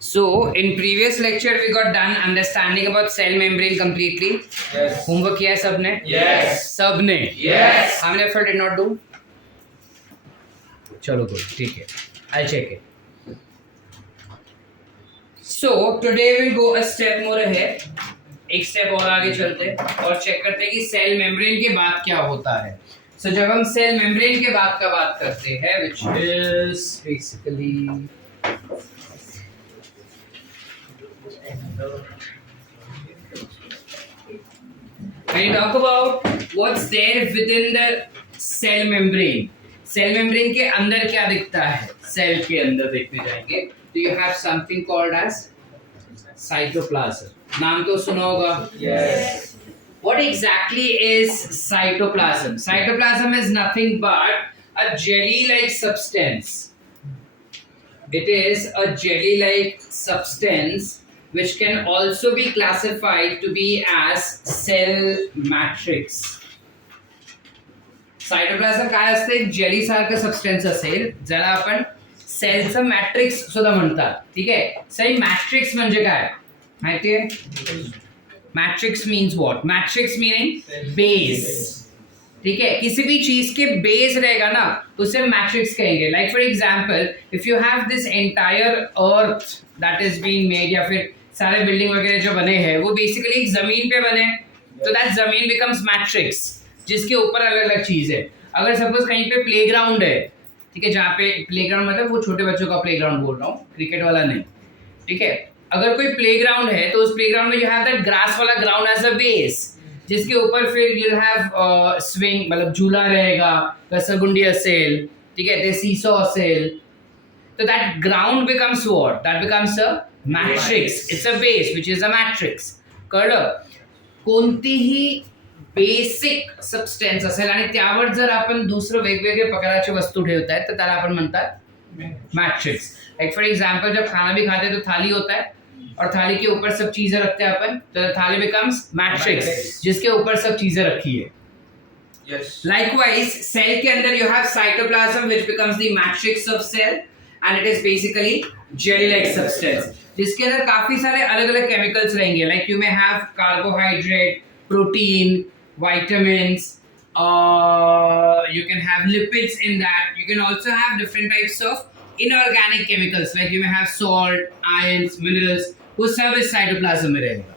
So in previous lecture we got done understanding about cell membrane completely. Yes. Homework किया है सबने? Yes. सबने? Yes. How many of you did not do? चलो good, ठीक है. I'll check it. So today we'll go a step more ahead. एक step और आगे चलते हैं और चेक करते हैं कि सेल मेम्ब्रेन के बाद क्या होता है. So जब हम सेल मेम्ब्रेन के बाद का बात करते हैं, which is basically when you talk about what's there within the cell membrane, cell membrane के अंदर क्या दिखता है, सेल के अंदर देखने जाएंगे तो you have something called as cytoplasm. नाम तो सुना होगा. Yes. What exactly is cytoplasm? Cytoplasm is nothing but a jelly-like substance. It is a jelly-like substance which can also be classified to be as cell matrix. Cytoplasm काय असते? एक jelly सारखं substance असेल ज्याला आपण सेलचं मॅट्रिक्स सुद्धा म्हणतात. ठीक आहे. सही मॅट्रिक्स म्हणजे काय माहितीये? Matrix means what? Matrix meaning base. ठीक है. किसी भी चीज के बेस रहेगा ना उसे मैट्रिक्स कहेंगे. Like for example if you have this entire earth that is being made, या फिर सारे बिल्डिंग वगैरह जो बने हैं वो बेसिकली एक जमीन पे बने, तो दैट जमीन बिकम्स मैट्रिक्स जिसके ऊपर अलग अलग चीज है. अगर सपोज कहीं पे प्लेग्राउंड है, ठीक है, जहाँ पे प्लेग्राउंड मतलब वो छोटे बच्चों का प्लेग्राउंड बोल रहा हूँ, क्रिकेट वाला नहीं. ठीक है. अगर कोई प्लेग्राउंड है तो उस प्लेग्राउंड में यू हैव दैट ग्रास वाला ग्राउंड एज अ बेस जिसके ऊपर फिर यू हैव स्विंग मतलब झूला रहेगा, घसरगुंडी असेल, ठीक है, ते सीसॉ असेल, तो that ground becomes what? That becomes a matrix. It's a base which is a matrix. कळलं? कोणतीही बेसिक सबस्टन्स असेल आणि त्यावर जर आपण दुसरं वेगवेगळे प्रकारचे वस्तू ठेवताय तर त्याला आपण म्हणतात मैट्रिक्स. लाइक फॉर एग्जांपल जब खाना भी खाते हैं तो थाली होता है और थाली के ऊपर सब चीजें रखते हैं अपन, तो थाली बिकम्स मैट्रिक्स जिसके ऊपर सब चीजें रखी है. Yes. Likewise, सेल के अंदर you have cytoplasm which becomes the matrix of cell and it is basically jelly-like substance जिसके अंदर काफी सारे अलग अलग केमिकल्स रहेंगे. Like you may have carbohydrate, protein, vitamins, you can have lipids in that. You can also have different types of inorganic chemicals like you may have salt, ions, minerals. वो सब इस साइटोप्लाज्म में रहेगा.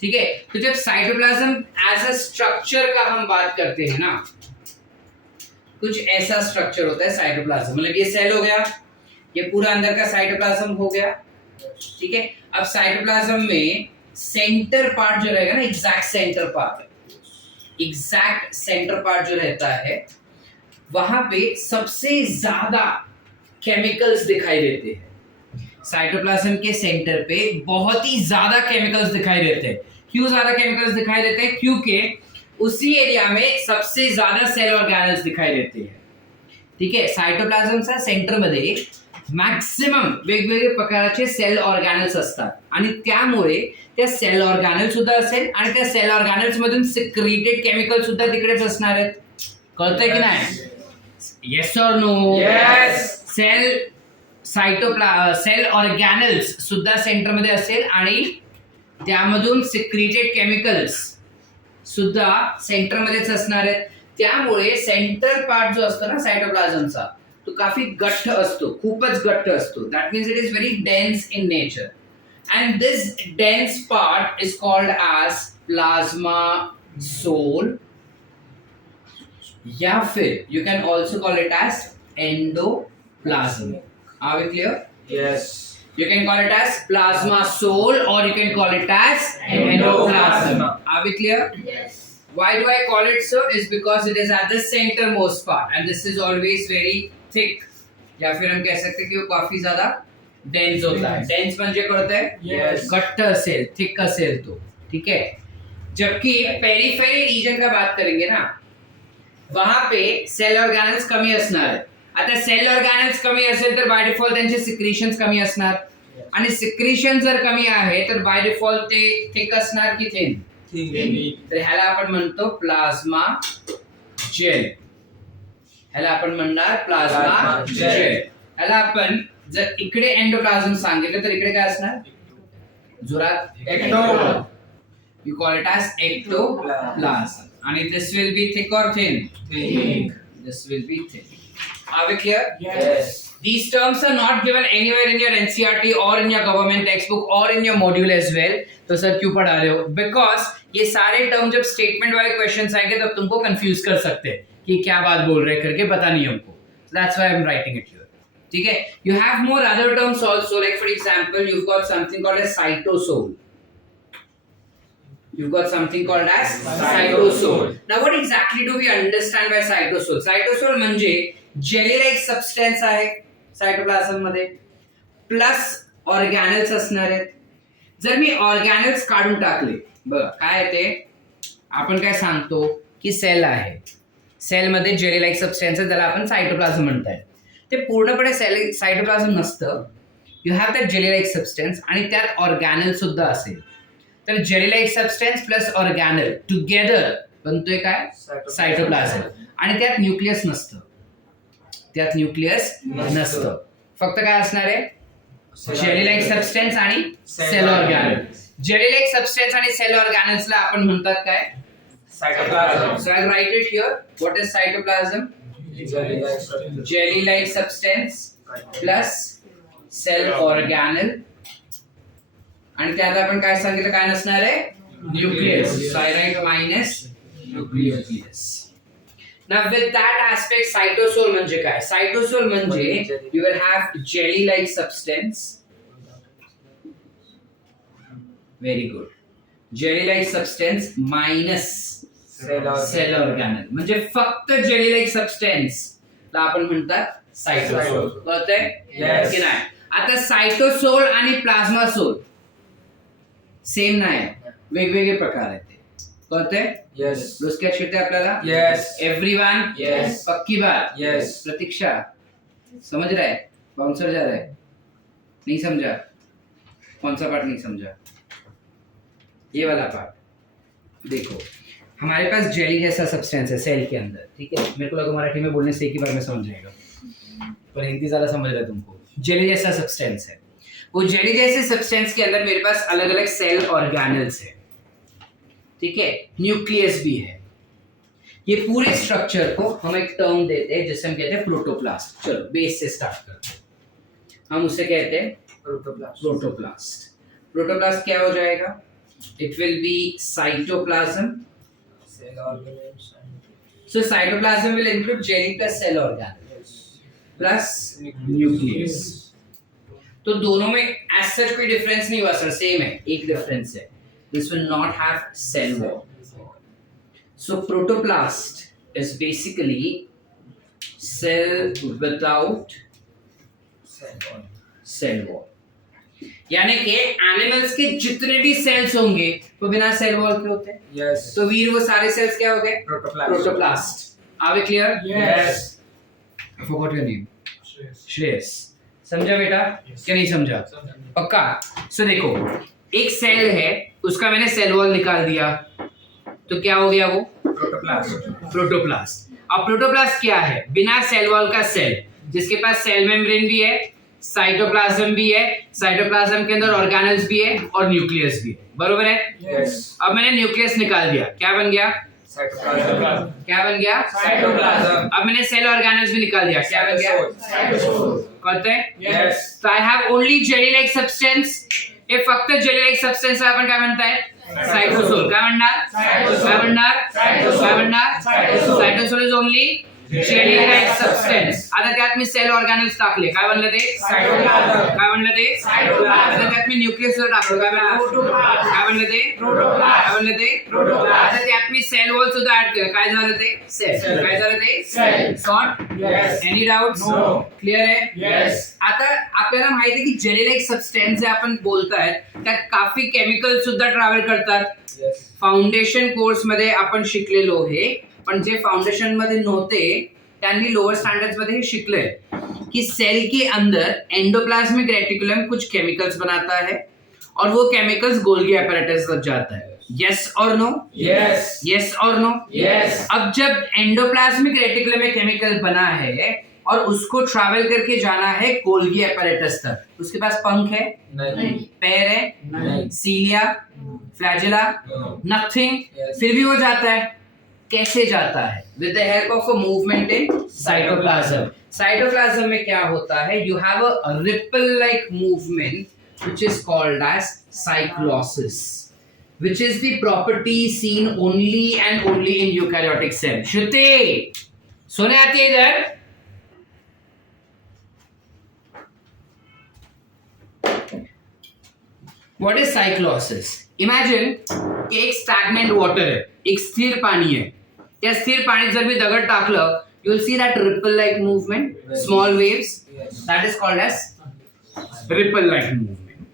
ठीक है. तो जब साइटोप्लाज्म एज अ स्ट्रक्चर का हम बात करते हैं ना, कुछ ऐसा स्ट्रक्चर होता है साइटोप्लाज्म. मतलब ये सेल हो गया, ये पूरा अंदर का साइटोप्लाज्म हो गया. ठीक है. अब साइटोप्लाज्म में सेंटर पार्ट जो रहेगा ना, एग्जैक्ट सेंटर पार्ट जो रहता है वहां पे सबसे ज्यादा केमिकल्स दिखाई देते हैं. साइटोप्लाज्म के सेंटर पे बहुत ही ज्यादा केमिकल्स दिखाई देते हैं. क्यों ज्यादा केमिकल्स दिखाई देते हैं? क्योंकि उसी एरिया में सबसे ज्यादा सेल ऑर्गेनल्स दिखाई देते हैं. ठीक आहे. सायटोप्लाझमच्या सेंटरमध्ये मॅक्सिमम वेगवेगळे प्रकारचे सेल ऑर्गॅनल्स असतात आणि त्यामुळे त्या सेल ऑर्गॅनल सुद्धा असेल आणि त्या सेल ऑर्गॅनल्स मधून सिक्रेटेड केमिकल सुद्धा तिकडेच असणार आहेत. कळतंय की नाही? Yes or no? Yes. Cell organelles सुद्धा सेंटरमध्ये असेल आणि त्यामधून सिक्रेटेड केमिकल्स सुद्धा सेंटरमध्येच असणार आहेत. त्यामुळे सेंटर पार्ट जो असतो ना सायटोप्लाझमचा तो काफी गठ्ठ असतो, खूपच गठ्ठ असतो. That means it is very dense in nature and this dense part is called as plasma soul, या फिर you can also call it as endoplasm. Are we clear? Yes. You can call it as plasma soul or you can call it as endoplasm. Are we clear? Yes. Why do I call it so? Is because it is at the centermost part and this is always very thick. या फिर हम कह सकते हैं कि वो काफी ज्यादा डेंस होता है. डेंस म्हणजे कळत है? Yes. गट्ट असेल, थिक असेल तो. ठीक है. जबकि पेरिफेरी रीजन का बात करेंगे ना, वहां पे सेल ऑर्गॅनल्स कमी असणार आहेत. आता सेल ऑर्गॅनल्स कमी असेल तर बाय डिफॉल्ट त्यांचे सिक्रेशन्स कमी असणार आणि सिक्रेशन जर कमी आहे तर बाय डिफॉल्ट ते थिक असणार की थिन? तर ह्याला आपण म्हणतो प्लाझ्मा जेल. ह्याला आपण म्हणणार प्लाझ्मा जेल. ह्याला आपण जर इकडे एंडोप्लाझम सांगितलं तर इकडे काय असणार? जोरात Ecto. You call it as ectoplasm. आणि this will be thick or thin? Thick. This will be thick. Are we clear? Yes. These terms are not given anywhere in your NCERT or in your government textbook or in your module as well. तो sir क्यों पढ़ा रहे हो? Because ये सारे term जब statement वाले questions आएंगे तब तुमको कंफ्यूज कर सकते हैं कि क्या बात बोल रहे करके पता नहीं हमको. That's why I'm writing it here. ठीक है? You have more other terms also, like for example, you've got something called as cytosol. You've got something called as cytosol. Now, what exactly do we understand by cytosol? Cytosol म्हणजे jelly like substance आहे cytoplasm मध्ये plus organelles असणार आहेत. जर मी organelles काढून टाकले, बघा काय ते आपण काय सांगतो की सेल आहे, सेल मध्ये जेली लाईक सबस्टन्स आहे त्याला आपण सायटोप्लाझम म्हणताय. ते पूर्णपणे सेल सायटोप्लाझम नसतं. You have that jelly like substance आणि त्यात ऑर्गॅनल सुद्धा असेल. तर jelly like substance plus organelle together बनतोय काय? सायटोप्लाझम. आणि त्यात न्यूक्लियस नसतं, त्यात न्यूक्लियस नसतं. फक्त काय असणार आहे? जेली लाईक सबस्टन्स आणि सेल ऑर्गॅनल. जेली लाईक सबस्टन्स आणि सेल ऑर्गॅनल्सला आपण म्हणतात काय? Cytoplasm. So I'll write it here. What is cytoplasm? Jelly like substance plus cell organelle. आणि त्यात आपण काय सांगितलं काय नसणार आहे? Nucleus. So I write minus nucleus. Now with that aspect, cytosol म्हणजे काय? Cytosol म्हणजे you will have jelly like substance. Very good. Jelly like substance minus cell organelle. म्हणजे फक्त jelly like substance ला आपण म्हणतात cytosol. कळतंय? Yes. की नाही? आता सायटोसोल आणि प्लाझ्मासोल सेम नाही, वेगवेगळे प्रकार आहेत. कळतंय? Yes. डोसक्यात शिरते आपल्याला? Yes. एवरीवन? Yes. पक्की बात? Yes. प्रतीक्षा समझ रहा है? बाउंसर जा रहा है? नहीं समझा? कौन सा पार्ट नहीं समझा? ये वाला पार्ट देखो. हमारे पास जेली जैसा सब्सटेंस है सेल के अंदर, ठीक है? मेरे को लगा मराठी में बोलने से एक ही बार में समझ जाएगा, पर हिंदी ज़्यादा समझ रहा तुमको. जेली जैसा सब्सटेंस है. वो जेली जैसे सब्सटेंस के अंदर मेरे पास अलग अलग सेल ऑर्गेनल्स है, ठीक है? न्यूक्लियस भी है. ये पूरे स्ट्रक्चर को हम एक टर्म देते हैं जिसे हम कहते हैं प्रोटोप्लास्ट. चलो बेस से स्टार्ट करते हैं. हम उसे कहते हैं प्रोटोप्लास्ट. प्रोटोप्लास्ट क्या हो जाएगा? It will be cytoplasm. So cytoplasm will include jelly plus cell organelle plus nucleus. तो दोनों में as such कोई difference नहीं हुआ सर, सेम है. एक difference है, this will not have cell wall. So protoplast is basically cell without cell wall. यानी कि एनिमल्स के जितने भी सेल्स होंगे वो बिना सेल वॉल के होते हैं. Yes. तो वीर वो सारे सेल्स क्या हो गए? Protoplast. Protoplast. Are we clear? Yes. I forgot your name. Shreyas. समझा बेटा? क्या नहीं समझा? पक्का? सो देखो, एक सेल है, उसका मैंने सेल वॉल निकाल दिया, तो क्या हो गया वो? Protoplasm. प्रोटोप्लास्ट. अब प्रोटोप्लास्ट क्या है? बिना सेल वॉल का सेल, जिसके पास सेल मेम्ब्रेन भी है, साइटोप्लाज्म भी है, साइटोप्लाज्म के अंदर ऑर्गेनल्स भी है और न्यूक्लियस भी है. बरोबर है? Yes. अब मैंने न्यूक्लियस निकाल दिया, क्या बन गया? Cytoplasm. क्या बन गया? Cytoplasm. अब मैंने सेल ऑर्गेनल्स भी निकाल दिया, क्या बन गया? Cytosol. करते हैं? Yes. तो I have only jelly like substance. हे फक्त जेली लाइक सब्सटेंस आपण काय म्हणताय? सायटोसोल. काय म्हणणार? काय म्हणणार? काय म्हणणार? Cytosol is only jelly like substance. आता त्यात मी सेल ऑर्गेनल्स टाकले, काय बनलं ते? Cytoplasm. काय बनलं ते? आता त्यात मी न्यूक्लियस टाकलं, काय बनलं? काय बनलं ते? काय बनलं ते? आता त्यात मी सेल वॉल सुद्धा ऍड केलं, काय झालं ते? सेल. काय झालं ते? Cell. Sort. Yes. Any doubts? No. Clear आहे? Yes. आता आपल्याला माहिती आहे की जेली लाईक सबस्टन्स जे आपण बोलतायत त्यात काफी केमिकल सुद्धा ट्रॅव्हल करतात. Yes. फाउंडेशन कोर्स मध्ये आपण शिकलेलो हे, पण जे फाउंडेशन मध्ये नव्हते त्यांनी लोअर स्टँडर्ड्स मध्ये हे शिकले कि सेल के अंदर एंडोप्लाज्मिक रेटिकुलम कुछ केमिकल्स बनाता है और वो केमिकल्स गोल्गी apparatus तक जाता है. यस और नो? Yes. यस और नो? Yes. अब जब एंडोप्लाज्मिक रेटिकुलम में केमिकल बना है और उसको ट्रैवल करके जाना है गोल्गी एपैरेटस तक। उसके पास पंख है, नहीं, पैर है, नहीं, सीलिया, फ्लैजेला, नथिंग, Yes. फिर भी वो जाता है। कैसे जाता है? With the help of a movement in cytoplasm. Cytoplasm में क्या होता है? You have a ripple like movement which is called as cyclosis, which is the property seen only and only in eukaryotic cell. श्रुति, सुने आती है इधर? What is cyclosis? Imagine कि एक stagnant water है, एक स्थिर पाणी आहे. त्या स्थिर पाणीत जर मी दगड टाकलं, you will see that ripple-like movement, small waves. Yes. That is called as ripple-like movement.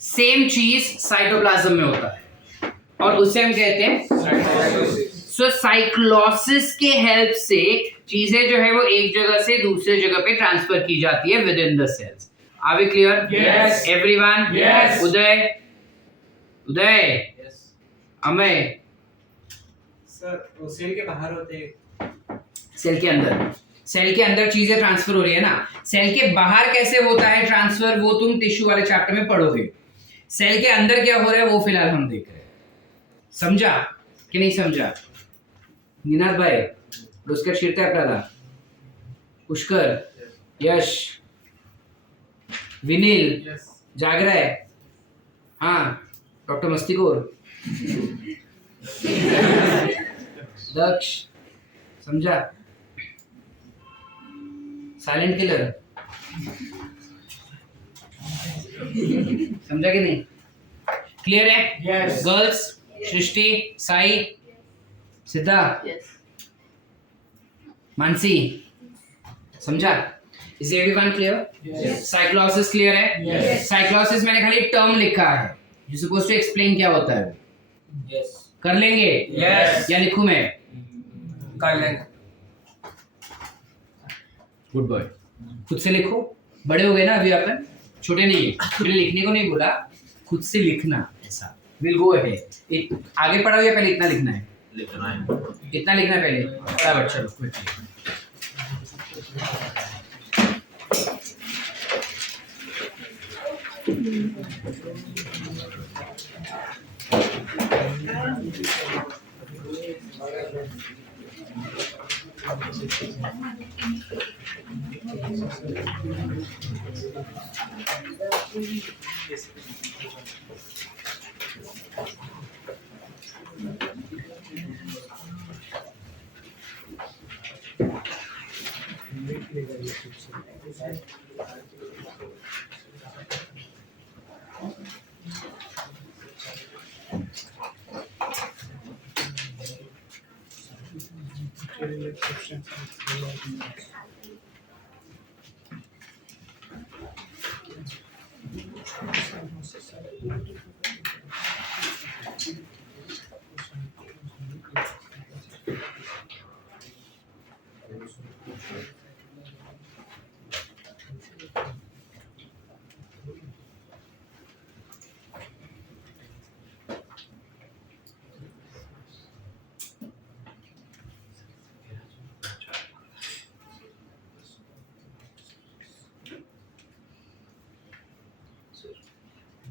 Same चीज साइटोप्लाज्म में होता है और उसे हम कहते हैं Cyclosis. सो साइक्लोसिस के हेल्प से चीजें जो है वो एक जगह से दूसरे जगह पे ट्रांसफर की जाती है within the cells. Are we clear? Yes. Everyone? Yes. Uday, Uday, Yes. Amay, sir वो सेल के बाहर होते हैं। सेल के अंदर, सेल के अंदर चीजें ट्रांसफर हो रही है ना। सेल के बाहर कैसे होता है ट्रांसफर, वो तुम टिश्यू वाले चैप्टर में पढ़ोगे। सेल के अंदर क्या हो रहा है वो फिलहाल हम देख रहे हैं। समझा कि नहीं समझा? निनाद भाई, डोसकर शिरते आपल्याला, पुष्कर, यश, विनील, Yes. जाग रहा है? हाँ, डॉक्टर मस्तीखोर, दक्ष, समझा? साइलेंट किलर, समझा कि नहीं? क्लियर है? Yes. गर्ल्स, सृष्टि, साई, सिद्धा, मानसी, समझा? Is everyone clear? Yes. Cyclosis clear है? Yes. साइक्लोसिस मैंने खाली टर्म लिखा है, यू सपोज टू एक्सप्लेन क्या होता है। Yes. कर लेंगे? Yes. या लिखूं मैं? कर लेंगे। गुड बॉय, खुद से लिखो। बड़े हो गए ना अभी अपन, छोटे नहीं है। मैंने लिखने को नहीं बोला, खुद से लिखना ऐसा। Will go ahead. आगे पढ़ाओ या पहले इतना लिखना है? लिखना है। इतना लिखना है पहले? बराबर, चलो क्विकली।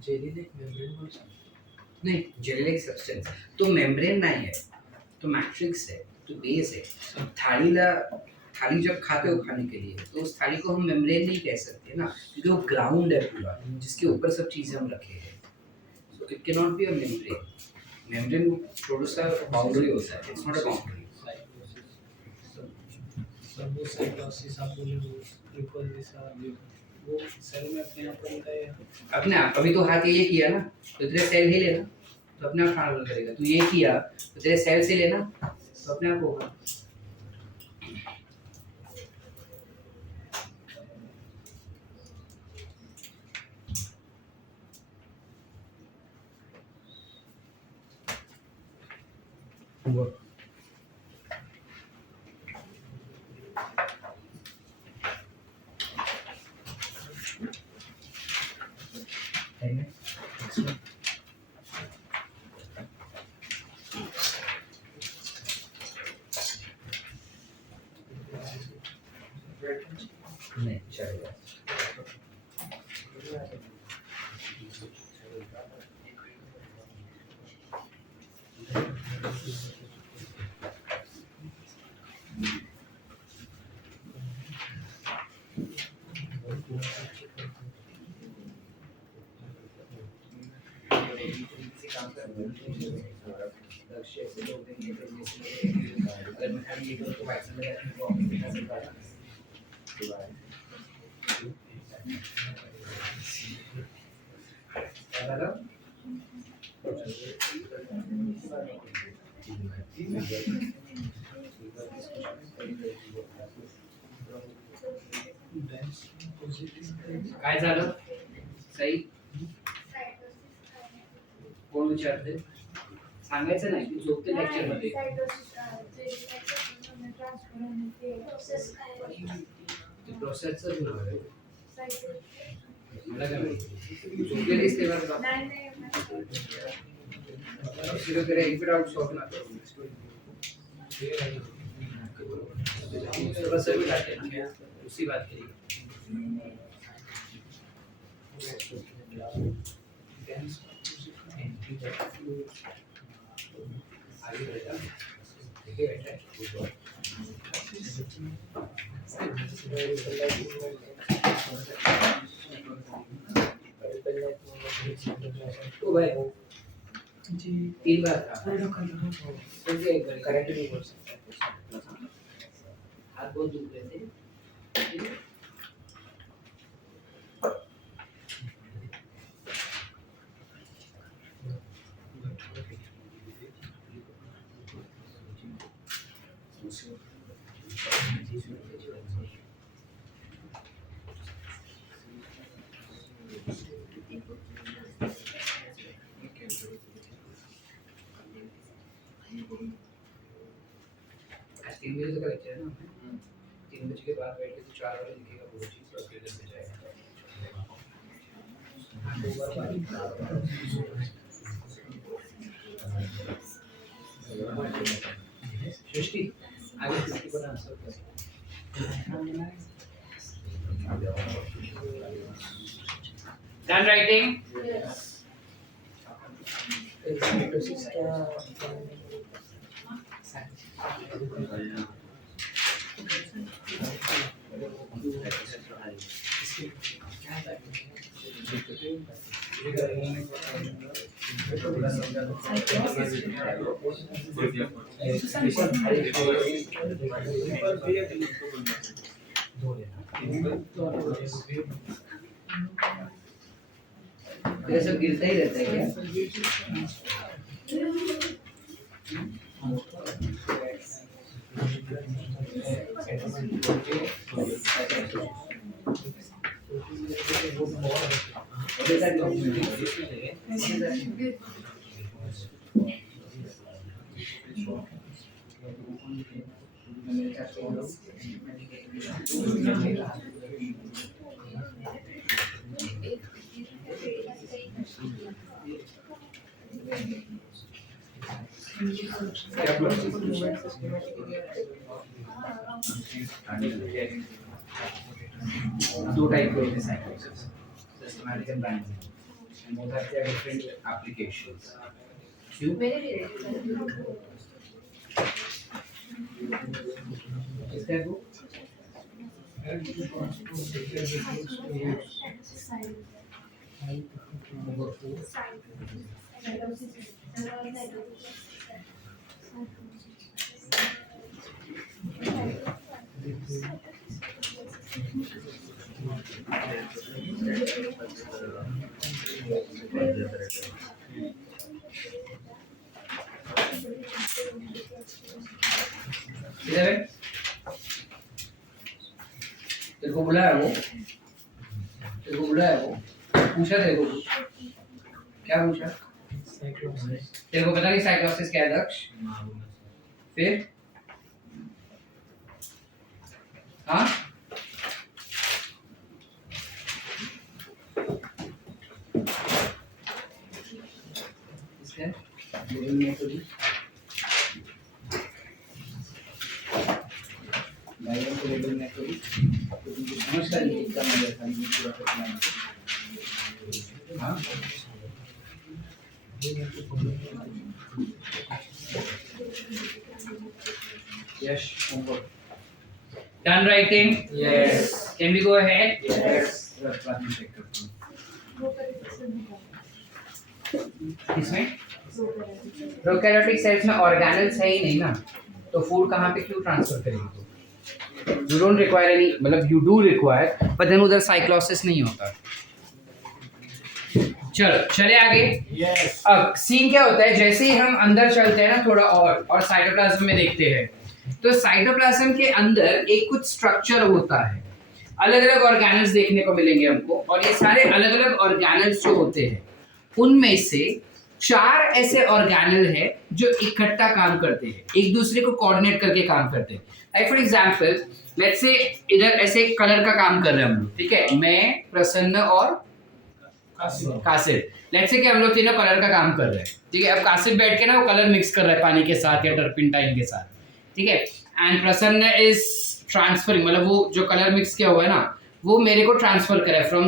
जेलीलेक मेम्ब्रेन बोल सकते नहीं, जेलीलेक सब्सटेंस तो मेम्ब्रेन नाही है, तो मॅट्रिक्स है, तो बेस है। थाली जब खाते हो खाने के लिए, तो उस थाली को हम मेम्ब्रेन नहीं कह सकते ना, क्योंकि वो ग्राउंड है पूरा, जिसके ऊपर सब चीजें हम रखे हैं। So it can not be a membrane. Membrane थोड़ा सा बाउंड्री होता है, इट्स नॉट अ बाउंड्री। सब वो साइक्लोसिस आप बोले वो ग्लूकोज जैसा वो सेल में अपने आप बनता है। अपने आप। अभी तो हाथ ये किया ना, तो तेरे सेल ही लेना, तो अपने आप ट्रांसफर करेगा। तू ये किया तो तेरे सेल से लेना, तो अपने आप होगा। ऐसे काम कर लक्ष्य से लोग देंगे तो अगर मैं खाली ये करूँ तो वाइट में जाके वो ऑफिस दिखा सकता है हेलो काय झालं सही कोण विचारते सांगायचं नाही की झोपते लेक्चर मध्ये प्रोसेसच मला काय माहिती झोपलेलीच तेव्हा वगैरे एक भी आउट शॉक ना करो बस भी लाते हैं उसी बात के लिए आगे बढ़ा देखिए बेटा तो भाई जी 3 बार था करेक्ट नहीं बोल सकता हाथ बहुत दुख रहे थे ठीक है? आज 3 बजे का लेक्चर है ना 3 बजे के बाद बैठ के तो 4 बजे लिखेगा पूरी चीज तो फिर घर पे जाएगा हाँ 2 बार सृष्टि आगे सृष्टि को आंसर कर डन राइटिंग साइटोसिस क्या ये सब गिरता ही रहता है क्या दो टाइप के होते हैं साइकोसिस systematic and branching and both have their different applications क्यों is that book इधर है तेरे को बुलाया वो पूछा तेरे को क्या पूछा तेरे को पता नहीं साइकोसिस क्या है दक्ष फिर हाँ इसका डायग्राम को लेबल में करी तो तुमको समझ कर नहीं कितना नंबर था ये पूरा करना हां yes homework done writing yes can we go ahead yes बाद में चेक करते हैं इसमें प्रोकैरियोटिक सेल्स में ऑर्गेनेल्स है ही नहीं ना, तो फूड कहाँ पे क्यों ट्रांसफर करेगी? यू डोंट रिक्वायर एनी, मतलब यू डू रिक्वायर, पर देन उधर साइक्लोसिस नहीं होता। चलो चले आगे। यस अब सीन क्या होता है, जैसे ही हम अंदर चलते हैं ना थोड़ा और साइटोप्लाज्म में देखते हैं, तो साइटोप्लाज्म के अंदर एक कुछ स्ट्रक्चर होता है, अलग अलग ऑर्गेनल्स देखने को मिलेंगे हमको, और ये सारे अलग अलग ऑर्गेनल्स जो होते हैं उनमें से 4 ऐसे ऑर्गेनल है जो इकट्ठा काम करते हैं, एक दूसरे को कोऑर्डिनेट करके काम करते हैं। Like for example, let's say इधर ऐसे कलर का काम कर रहे हैं हम लोग, ठीक है, मैं, प्रसन्न और कासिफ। लेट्स से कि हम लोग तीनों कलर का काम कर रहे हैं, ठीक है। अब कासिफ बैठ के ना वो कलर मिक्स कर रहा है पानी के साथ या टर्पेंटाइन के साथ, ठीक है, एंड प्रसन्न इज ट्रांसफरिंग, मतलब वो जो कलर मिक्स किया हुआ है ना वो मेरे को ट्रांसफर कर रहा है फ्रॉम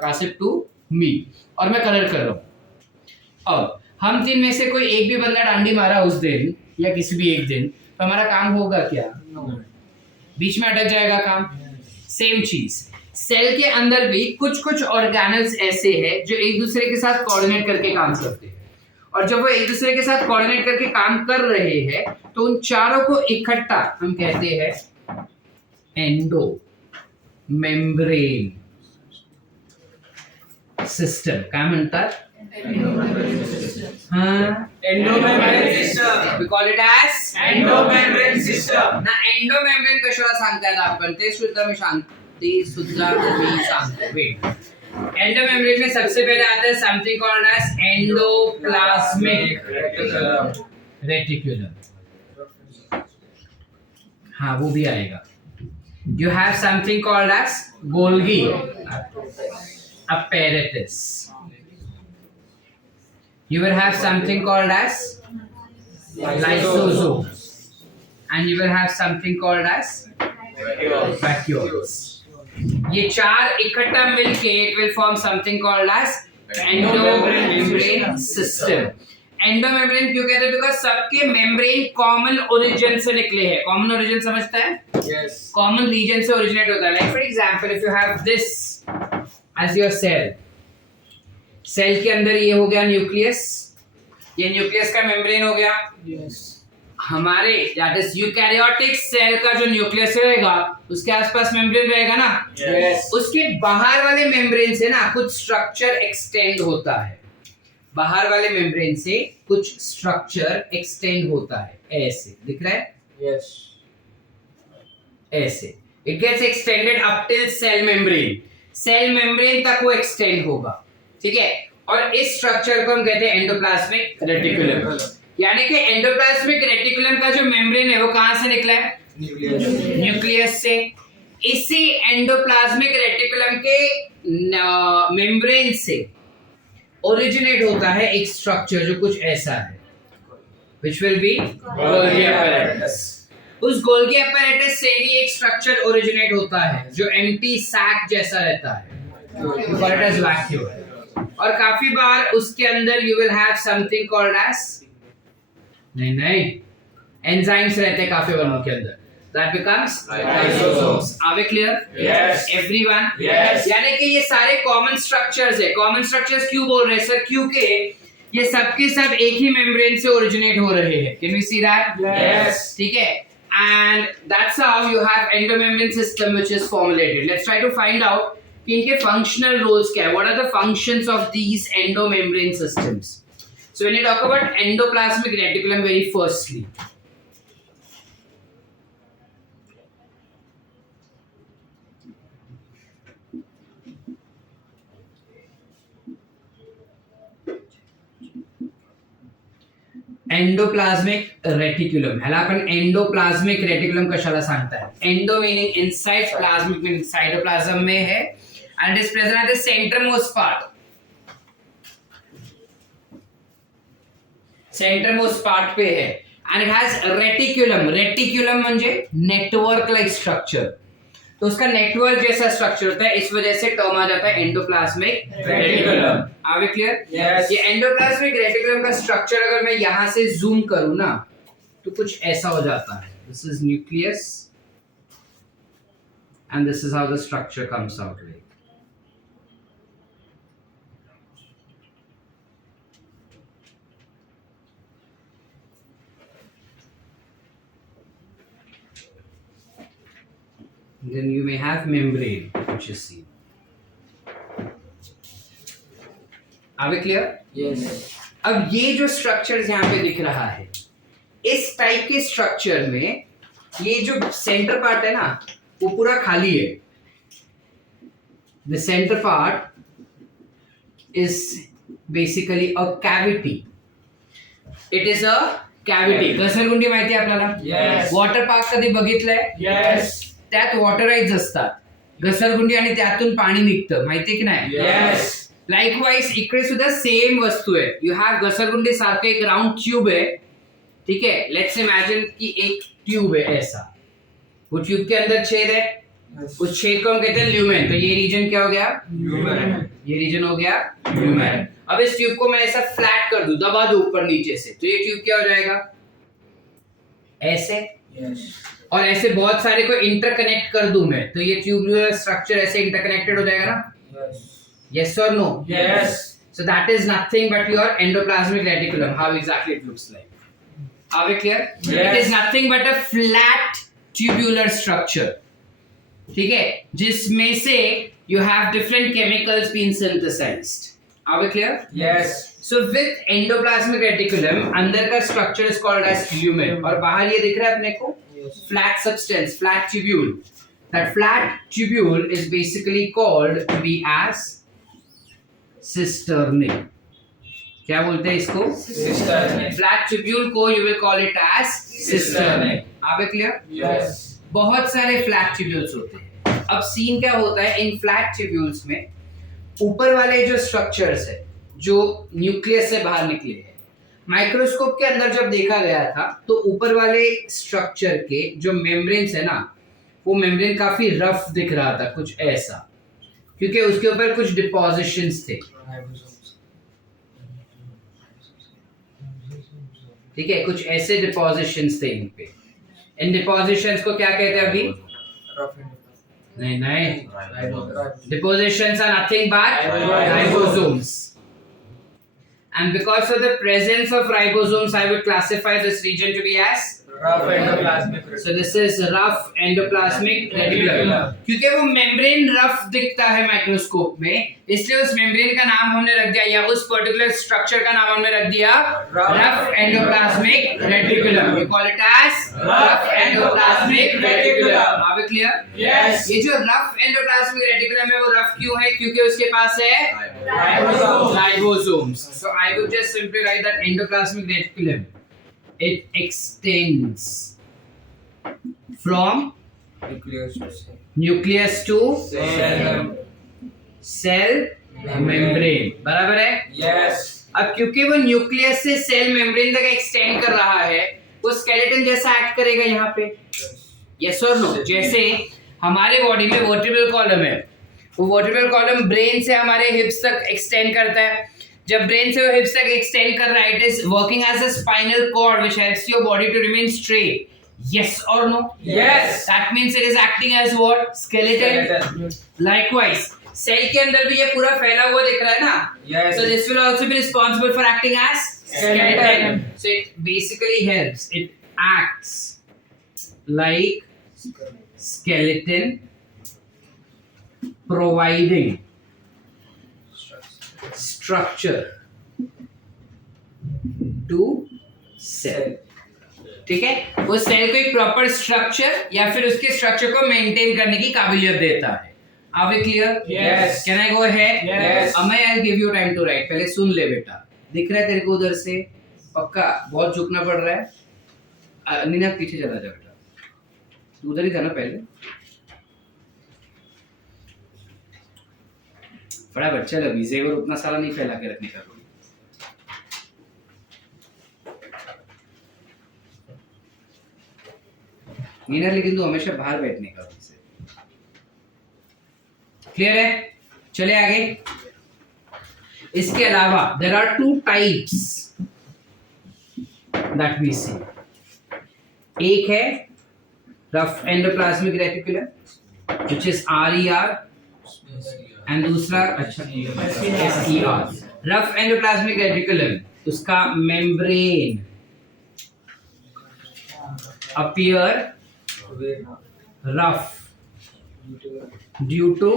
कासिफ टू मी, और मैं कलर कर रहा हूँ। अब हम तीन में से कोई एक भी बंदा डांडी मारा उस दिन या किसी भी एक दिन, तो हमारा काम होगा क्या? बीच में अटक जाएगा काम। सेम चीज सेल के अंदर भी कुछ कुछ ऑर्गेनल्स ऐसे हैं जो एक दूसरे के साथ कोऑर्डिनेट करके काम करते हैं, और जब वो एक दूसरे के साथ कोऑर्डिनेट करके काम कर रहे हैं तो उन चारों को इकट्ठा हम कहते हैं एंडो मेम्ब्रेन सिस्टम। काय म्हणतात? Endomembrane system. We call it as Endomembrane system. ना एंडोमेम्ब्रेन कशाला सांगतात आपण, ते सुद्धा मी सांगतो। वेट, एंडोमेम्ब्रेन में सबसे पहले आता है something called as endoplasmic reticulum. हाँ वो भी आएगा। You have something called as Golgi apparatus. You will have something called as lysosome, and you will have something called as vacuoles. ये चार इकट्ठा मिलके it will form something called as endomembrane system. Endomembrane क्यों कहते हैं? Because सबके membrane common origin से निकले हैं। कॉमन ओरिजिन समझता है? Yes. कॉमन रीजन से ओरिजिनेट होता है। Like for example, if you have this as your cell, cell के अंदर ये हो गया न्यूक्लियस, ये न्यूक्लियस का मेम्ब्रेन हो गया। यस हमारे दैट इज यूकैरियोटिक सेल का जो न्यूक्लियस रहेगा उसके आसपास मेम्ब्रेन रहेगा ना। Yes. उसके बाहर वाले मेम्ब्रेन से ना कुछ स्ट्रक्चर एक्सटेंड होता है, बाहर वाले मेम्ब्रेन से कुछ स्ट्रक्चर एक्सटेंड होता है। ऐसे दिख रहा है? Yes. ऐसे it gets extended up till cell membrane, cell membrane तक वो एक्सटेंड होगा, ठीक है। और इस स्ट्रक्चर को हम कहते हैं एंडोप्लाज्मिक रेटिकुलम। यानी कि एंडोप्लाज्मिक रेटिकुलम का जो मेम्ब्रेन है वो कहां से निकला है? Nucleus. न्यूक्लियस से। इसी एंडोप्लाज्मिक रेटिकुलम के मेम्ब्रेन से ओरिजिनेट होता है एक स्ट्रक्चर जो कुछ ऐसा है, which will be Golgi apparatus. उस गोल्गी apparatus से ही एक स्ट्रक्चर ओरिजिनेट होता है जो एम्प्टी सैक जैसा रहता है, we call it as vacuole. और काफी बार उसके अंदर you will have something called as नहीं एंजाइम्स रहते हैं काफी बार उनके अंदर, that becomes lysosomes. Are we clear? Yes. Everyone? Yes. यानी कि ये सारे कॉमन स्ट्रक्चर्स है। कॉमन स्ट्रक्चर्स क्यों बोल रहे हैं सर? क्योंकि ये सब के सब एक ही मेम्ब्रेन से ओरिजिनेट हो रहे हैं। Can we see that? Yes. ठीक है, and that's how you have endomembrane system which is formulated. Let's try to find out कि इनके फंक्शनल रोल्स क्या है, what are the functions of these endomembrane systems. So when you talk about endoplasmic reticulum, very firstly endoplasmic reticulum, ह्याला आपण endoplasmic reticulum कशाला सांगताय? Endo meaning inside, plasmic meaning cytoplasm में है, and is present at the centre most part, centre most part पे है, and it has reticulum. Reticulum म्हणजे network like structure, तो उसका नेटवर्क जैसा स्ट्रक्चर होता है, इस वजह से टर्म आ जाता है endoplasmic reticulum. Are we clear? Yes. ये एंडोप्लाज्मिक रेटिकुलम का स्ट्रक्चर अगर मैं यहां से जूम करूं ना तो कुछ ऐसा हो जाता है। This is nucleus and this is how the structure comes out like. then you may have membrane, which is seen. Are we clear? Yes. अब ये जो स्ट्रक्चर यहाँ पे दिख रहा है, इस टाइप के स्ट्रक्चर में ये जो सेंटर पार्ट है ना, वो पूरा खाली है. The center part is basically a cavity. It is a cavity. घसरगुंडी माहिती आहे आपल्याला? Yes. वॉटर पार्क कधी बघितलंय? Yes. त्यात वॉटराइज असतात. घसरगुंडी आणि त्यातून पाणी निघतं, माहितीये की नाही? Yes. लाइकवाइज इकडे सुद्धा सेम वस्तू है. यू हैव घसरगुंडी सारखं एक राउंड ट्यूब है, ठीक है. लेट्स इमेजिन कि एक ट्यूब है ऐसा, वो ट्यूब के अंदर छेद है, उस छेद को हम कहते हैं ल्यूमेन. तो ये रीजन क्या हो गया? Human. ये रीजन हो गया ल्यूमेन. अब इस ट्यूब को मैं ऐसा फ्लैट कर दूं, दबा दूं ऊपर नीचे से, तो ये ट्यूब क्या हो जाएगा? ऐसे. Yes. और ऐसे बहुत सारे को इंटरकनेक्ट कर दूं मैं, तो ये ट्यूबुलर स्ट्रक्चर ऐसे इंटरकनेक्टेड हो जाएगा ना? Yes. Yes or no? Yes. So that is nothing but your endoplasmic reticulum. How exactly it looks like? Are we clear? Yes. It is nothing but a flat tubular structure. ठीक है, जिसमें से you have different chemicals being synthesized. Are we clear? Yes. So with endoplasmic reticulum, अंदर का structure is called as lumen, और बाहर ये दिख रहा है अपने को Yes. flat substance, flat tubule. That flat tubule is basically called to be as cisternae. क्या बोलते हैं इसको? Cisternae. Flat tubule को you will call it as cisternae. Are we clear? Yes. बहुत सारे फ्लैट ट्यूब्यूल्स होते हैं. अब सीन क्या होता है इन फ्लैट ट्यूब्यूल्स में? ऊपर वाले जो स्ट्रक्चर्स है जो न्यूक्लियस से बाहर निकले हैं, माइक्रोस्कोप के अंदर जब देखा गया था तो ऊपर वाले स्ट्रक्चर के जो मेम्ब्रेन्स है ना, वो मेम्ब्रेन काफी रफ दिख रहा था, कुछ ऐसा, क्योंकि उसके ऊपर कुछ डिपोजिशंस थे. ठीक है, कुछ ऐसे डिपोजिशंस थे इन पे. इन डिपोजिशंस को क्या कहते हैं अभी? नहीं नहीं, depositions are nothing but ribosomes. And because of the presence of ribosomes, I would classify this region to be as Rough endoplasmic reticulum. So this is rough endoplasmic reticulum. क्योंकि वो मेम्ब्रेन रफ दिखता है microscope में, इसलिए उस membrane का नाम हमने रख दिया, या उस पर्टिकुलर स्ट्रक्चर का नाम हमने रख दिया rough endoplasmic reticulum. We call it as rough endoplasmic reticulum. Are we clear? Yes. ये जो rough endoplasmic reticulum है वो रफ क्यों है? क्योंकि उसके पास है ribosomes. So I would just simply write that endoplasmic reticulum, it extends from nucleus to cell membrane. बराबर है? Yes. अब क्योंकि वो न्यूक्लियस से सेल मेम्ब्रेन तक एक्सटेंड कर रहा है, वो स्केलेटन जैसा एक्ट करेगा यहाँ पे. यस और नो? जैसे हमारे बॉडी में वर्टिब्रल कॉलम है, वो वर्टिब्रल कॉलम ब्रेन से हमारे हिप्स तक एक्सटेंड करता है. जब ब्रेन से वो हिप्स तक एक्सटेंड कर रहा है, it is working as a spinal cord which helps your body to remain straight. Yes or no? Yes. That means it is acting as what? Skeleton. Likewise, cell के अंदर भी ये पूरा फैला हुआ दिख रहा है ना? Yes. So this will also be responsible for acting as skeleton. So it basically helps. It acts like skeleton, providing structure to cell. ठीक है, वो सेल को एक प्रॉपर स्ट्रक्चर या फिर उसके स्ट्रक्चर को मेंटेन करने की काबिलियत देता है. Are we clear? Yes. Can I go ahead? Yes. अब मैं I'll give you time to write. पहले सुन ले बेटा. दिख रहा है तेरे को उधर से? पक्का बहुत झुकना पड़ रहा है. नीना पीछे चला जा बेटा. तू उधर ही था ना पहले. फटाफट चल, अभी जेवर उतना सारा नहीं फैला के रखने का. मीना, लेकिन तू हमेशा बाहर बैठने का. क्लियर है? चले आगे. इसके अलावा there are two types that we see. एक है rough endoplasmic reticulum which is RER, and दूसरा SER. रफ एंडोप्लाज्मिक रेटिकुलम, उसका membrane appear rough due to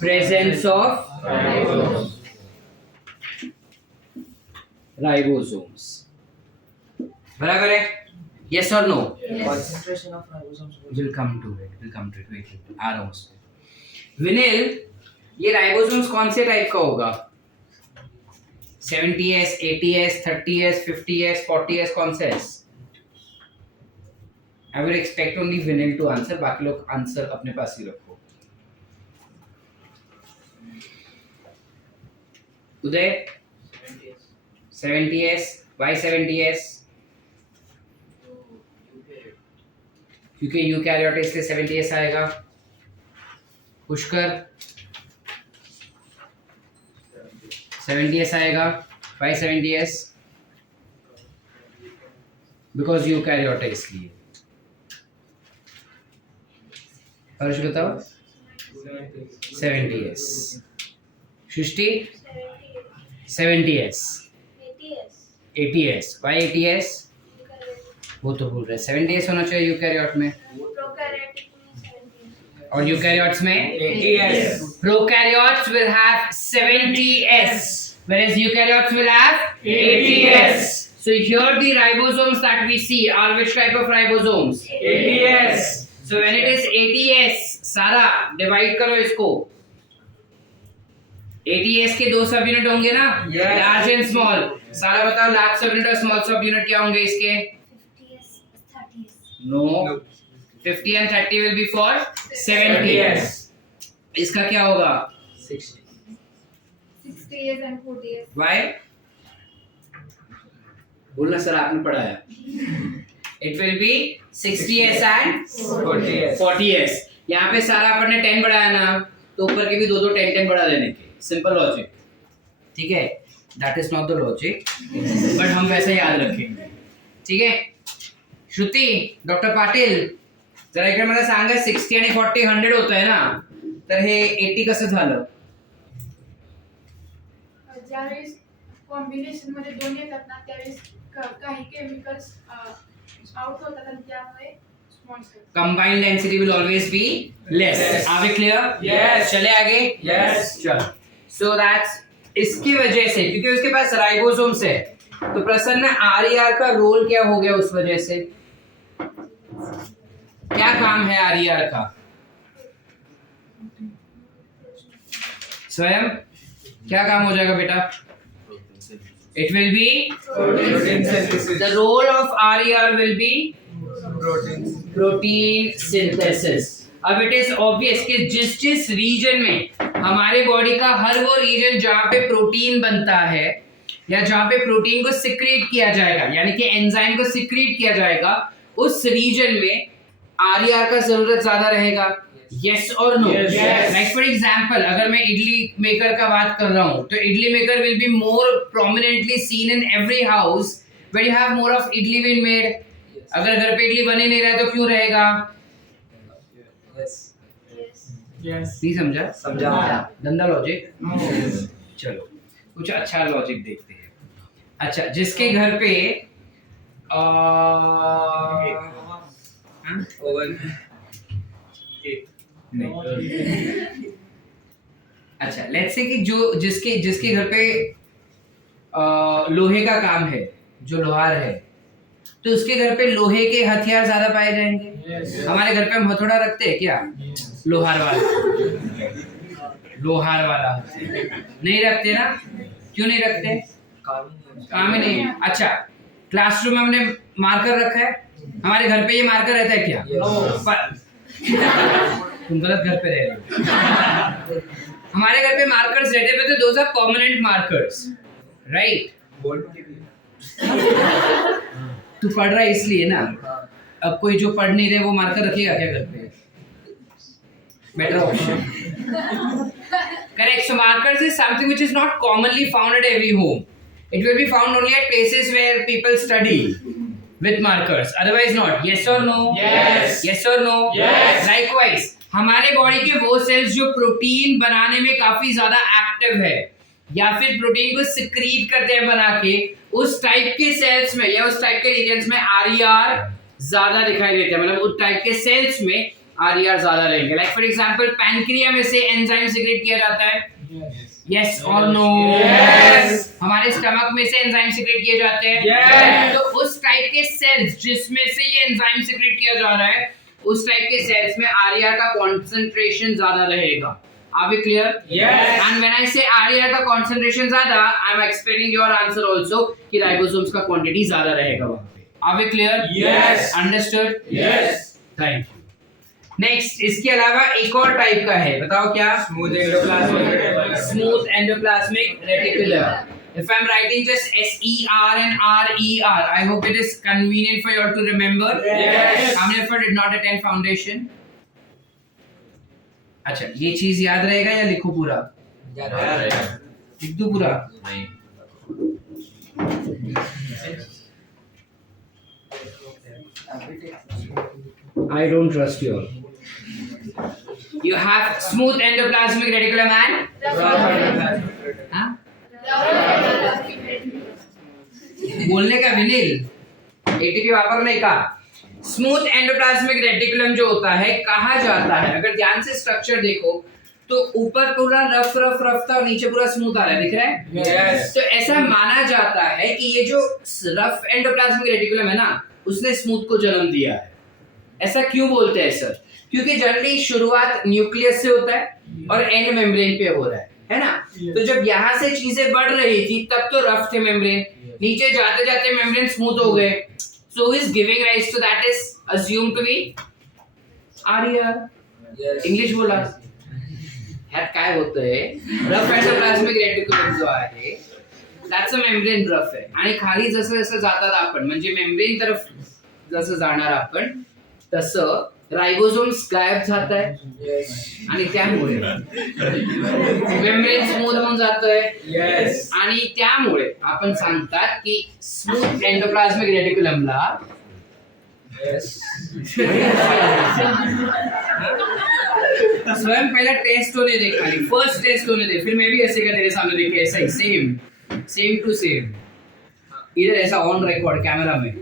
presence of ribosomes. बराबर है? यस और no? Concentration of ribosomes. Will come to it wait आ रहा हूँ उस पे। विनिल, ये राइबोसोम्स कौन से टाइप का होगा? 70S, 80S, 30S, 50S, 40S, कौन सा S? I would expect only विनिल to answer, बाकी लोग आंसर अपने पास ही रखो। उदय 70S, why 70S? क्योंकि यूकैरियोट्स के 70S आएगा। पुष्कर 70S आएगा। why 70S? बिकॉज यूकैरियोट है इसलिए। हर्ष बताओ 70S। Srishti 70S। 80S। why 80S? वो तो बोल रहे 70S होना चाहिए यूकैरियोट में, और यूकैरियोट्स में 80S. prokaryotes will have 70S, whereas eukaryotes will have 80S. So here the ribosomes that we see are which type of ribosomes? 80S. So when it is 80S, सारा divide करो इसको। 80S के दो सब unit होंगे ना? Yes. Large and small. सारा बताओ लार्ज सब यूनिट और स्मॉल सब यूनिट क्या होंगे इसके? 50s, 30s. No. 50 and 30 will be for 70S. इसका क्या होगा? 60. 60s and 40s. Why? बोलना सर आपने पढ़ाया। It will be 60S and 40S. 40S. यहाँ पे सारा अपन ने 10 बढ़ाया ना, तो ऊपर के भी दो 10 बढ़ा देने के। सिंपल लॉजिक, ठीक है? That is not the logic, but हम वैसे याद रखेंगे, ठीक है? श्रुति, डॉक्टर पाटील, जरा इकडे मला सांगा 60 आणि 40 100 होत आहे ना, तर हे 80 कसं झालं? ज्यावेळेस कॉम्बिनेशन मध्ये दोन येतात ना त्यावेळेस काही केमिकल्स आउट होतात आणि त्यामुळे small cell Combined density will always be less. Yes. Are we clear? Yes. चले आगे? Yes. चलो। So that's इसकी वजह से, क्योंकि उसके पास राइबोसोम्स है, तो प्रसन्न RER का रोल क्या हो गया उस वजह से? क्या काम है RER का? स्वयं क्या काम हो जाएगा बेटा? It will be Protein synthesis. the role of RER will be Proteins. Protein synthesis. अब इट इज ऑब्वियस कि जिस जिस रीजन में हमारे बॉडी का हर वो रीजन जहां पे प्रोटीन बनता है या जहां पे प्रोटीन को सिक्रीट किया जाएगा, यानी कि एंजाइम को सिक्रीट किया जाएगा, उस रीजन में आरईआर का जरूरत ज्यादा रहेगा। यस और no? Yes. Like for example, अगर मैं इडली मेकर का बात कर रहा हूं, तो idli maker will be more prominently seen in every house where you have more of idli been made. अगर घर पे इडली बने नहीं रहा तो क्यों रहेगा? Yes. Yes. नहीं समझा? समझा। गंदा लॉजिक? चलो कुछ अच्छा लॉजिक देखते हैं। अच्छा, जिसके घर पे हाँ? Oven. नहीं। अच्छा, लेट्स से कि जिसके जिसके घर पे लोहे का काम है, जो लोहार है, तो उसके घर पे लोहे के हथियार ज्यादा पाए जाएंगे। Yes. हमारे घर पे हम हथौड़ा रखते हैं क्या? लोहार वाला हथियार नहीं रखते ना? क्यों नहीं रखते? काम ही नहीं है। अच्छा, क्लासरूम में हमने मार्कर रखा है, हमारे घर पे ये मार्कर रहता है क्या? Yes. तुम गलत घर पे रह रहे हो। हमारे घर पे मार्कर्स रहते हैं, तो those are permanent markers, right? तू पढ़ रहा है इसलिए ना। अब कोई जो पढ़ नहीं रहे वो मार्कर रखेगा क्या घर पे? Better option. Correct. So markers is something which is not commonly found at every home. It will be found only at places where people study with markers. Otherwise not. Yes or no? Yes. Yes or no? Yes. Likewise, हमारे body के वो sales जो protein बनाने में काफी ज्यादा active है या फिर प्रोटीन को सिक्रीट करते हैं बना के, उस टाइप के सेल्स में या उस टाइप के रीजन्स में आरईआर ज्यादा दिखाई देते हैं। मतलब उस टाइप के सेल्स में RER ज्यादा रहेंगे। लाइक फॉर एग्जांपल पैनक्रिया में से एंजाइम सीक्रेट किया जाता है, यस और नो? Yes. हमारे स्टमक में से एंजाइम सीक्रेट किए जाते हैं, Yes. तो उस टाइप के सेल्स जिसमें से ये एंजाइम सीक्रेट किया जा रहा है, उस टाइप के सेल्स में RER का कंसंट्रेशन ज्यादा रहेगा। Are we clear? Yes. And when I say RER का concentration ज्यादा, I'm explaining your answer also कि ribosomes का quantity ज्यादा रहेगा वहाँ पे। Are we clear? Yes. Understood? Yes. Thank you. Next, इसके अलावा एक और टाइप का है, बताओ क्या? Smooth endoplasmic reticulum. Smooth endoplasmic reticulum. If I'm writing just SER and RER, I hope it is convenient for you all to remember. Yes. How many of you did not attend foundation? अच्छा, ये चीज याद रहेगा या लिखो पूरा? लिख दूं पूरा? I don't trust you all. You have smooth endoplasmic reticulum and हाँ? बोलने का विनील ATP वापरने का। स्मूथ एंडोप्लाज्मिक रेटिकुलम जो होता है कहा जाता है, अगर ध्यान से स्ट्रक्चर देखो तो ऊपर पूरा रफ रफ रफ था और नीचे पूरा स्मूथ आ रहा है, दिख रहा है? Yes. तो ऐसा माना जाता है कि ये जो रफ एंडोप्लाज्मिक रेटिकुलम है ना, उसने स्मूथ को जन्म दिया है। ऐसा क्यों बोलते हैं सर? क्योंकि जनरली शुरुआत न्यूक्लियस से होता है और एंड मेम्ब्रेन पे हो रहा है ना? तो जब यहाँ से चीजें बढ़ रही थी तब तो रफ थे मेम्ब्रेन, नीचे जाते जाते मेम्ब्रेन स्मूथ हो गए। So who is giving rise to that is assumed to be RER. Yes. English बोला ह्यात काय होतंय, रफ एंडोप्लाज्मिक रेटिकुलम जो आहे त्याचं मेम्ब्रेन रफ आहे आणि खाली जसं जसं जातात आपण म्हणजे मेम्ब्रेन तरफ जसं जाणार आपण तसं राइबोसोम्स गायब जात आहे Yes. आणि त्यामुळे मेम्ब्रेन स्मूथ होऊन जातोय Yes. आणि त्यामुळे आपण सांगतात की स्मूथ एंडोप्लाज्मिक रेटिकुलमला Yes. स्वयं पहला टेस्ट होने दे, खाली फर्स्ट टेस्ट होने दे, फिर मैं भी ऐसे का तेरे सामने देखे ऐसा ही सेम टू सेम इधर ऐसा ऑन रिकॉर्ड कैमरा में।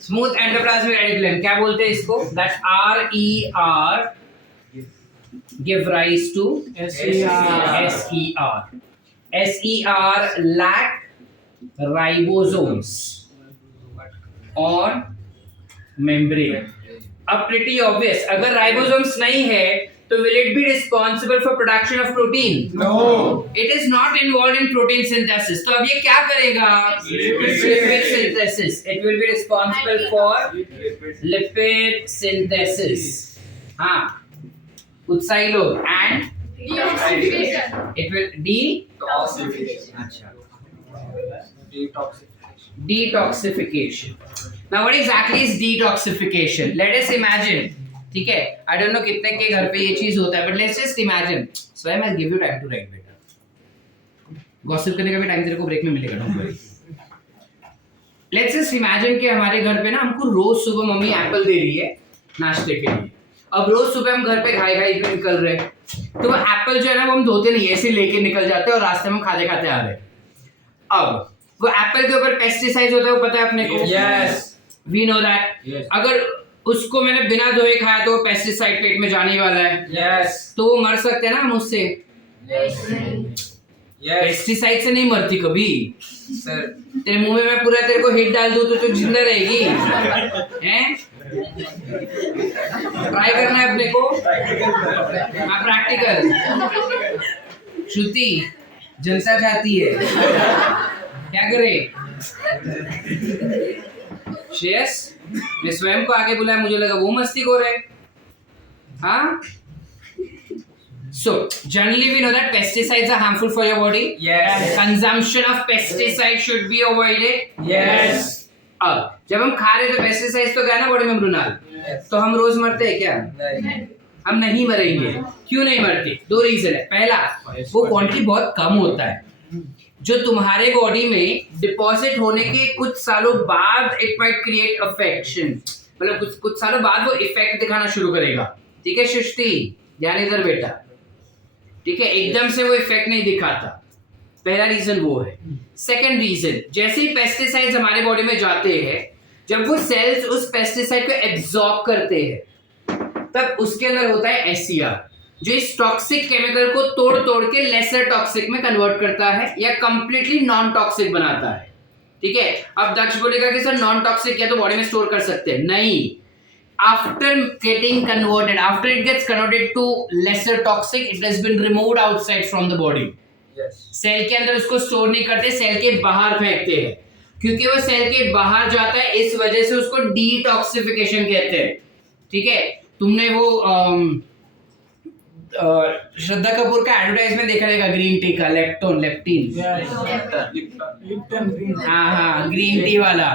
स्मूथ एंडोप्लाज्मिक रेटिकुलम क्या बोलते हैं इसको? That RER give rise to SER lack ribosomes on membrane. अब pretty obvious, अगर ribosomes नहीं है तो will it be responsible for production of protein? No. It is not involved in protein synthesis. तो अब ये क्या करेगा? Lipid synthesis. It will be responsible for lipid synthesis. हाँ, उत्साइलो and Detoxification. it will Detoxification. अच्छा Detoxification. detoxification. Now what exactly is detoxification? Let us imagine, ठीक है? I don't know कितने के घर पे ये चीज होता है, but let's just imagine. स्वयं I'll give you time to write बेटा. Gossip करने का भी टाइम तेरे को ब्रेक में मिलेगा, don't worry. Let's just imagine कि हमारे घर पे ना हमको रोज सुबह मम्मी एप्पल दे रही है नाश्ते के लिए। अब रोज सुबह हम घर पे खाई में निकल रहे हैं, तो वो एप्पल जो है ना वो हम धोते नहीं, ऐसे लेके निकल जाते हैं और रास्ते में खाते खाते आ रहे हैं। अब वो एप्पल के ऊपर पेस्टिसाइड होता है, वो पता है अपने को? Yes. We know that. Yes. अगर उसको मैंने बिना धोए खाया तो पेस्टिसाइड पेट में जाने वाला है, Yes. तो वो मर सकते हैं ना हम उससे? Yes. पेस्टिसाइड से नहीं मरती कभी। Sir. तेरे मुंह में मैं पूरा तेरे को हिट डाल दूं तो तू जिंदा रहेगी हैं? ट्राई करना है अपने को। हाँ, प्रैक्टिकल। श्रुति जनता चाहती है, क्या करे? श्रेयस मैं स्वयं को आगे बुलाया, मुझे लगा वो मस्ती को रहे। हाँ, so generally we know that pesticides are harmful for your body. Yes. Consumption of pesticides should be avoided. Yes. अब जब हम खा रहे तो पेस्टिसाइड्स तो गया ना बॉडी में मृणाल, Yes. तो हम रोज मरते हैं क्या? नहीं. हम नहीं मरेंगे। क्यों नहीं मरते? दो रीजन है। पहला, वो क्वांटिटी बहुत कम होता है जो तुम्हारे बॉडी में डिपॉजिट होने के कुछ सालों बाद इट माइट क्रिएट अफेक्शन, मतलब कुछ सालों बाद वो इफेक्ट दिखाना शुरू करेगा। ठीक है सृष्टि, ध्यान इधर बेटा, ठीक है? एकदम से वो इफेक्ट नहीं दिखाता। पहला रीजन वो है। सेकंड रीजन, जैसे ही पेस्टिसाइड्स हमारे बॉडी में जाते हैं, जब वो सेल्स उस पेस्टिसाइड को एब्जॉर्ब करते हैं तब उसके अंदर होता है SCR, जो इस टॉक्सिक केमिकल को तोड़ तोड़ के लेसर टॉक्सिक में कन्वर्ट करता है या कंप्लीटली नॉन टॉक्सिक बनाता है। ठीक है, अब दक्ष बोलेगा कि सर नॉन टॉक्सिक या तो बॉडी में स्टोर कर सकते हैं, नहीं, after getting converted, after it gets converted to lesser toxic, it has been removed outside from the body. Yes. Cell के अंदर उसको स्टोर नहीं करते, सेल के बाहर फेंकते हैं, क्योंकि वो सेल के बाहर जाता है, इस वजह से उसको डिटॉक्सिफिकेशन कहते हैं। ठीक है, तुमने वो श्रद्धा कपूर का एडवर्टाइजमेंट देखा रहेगा, ग्रीन टी का, लेप्टोन लेप्टिन, हाँ ग्रीन टी वाला,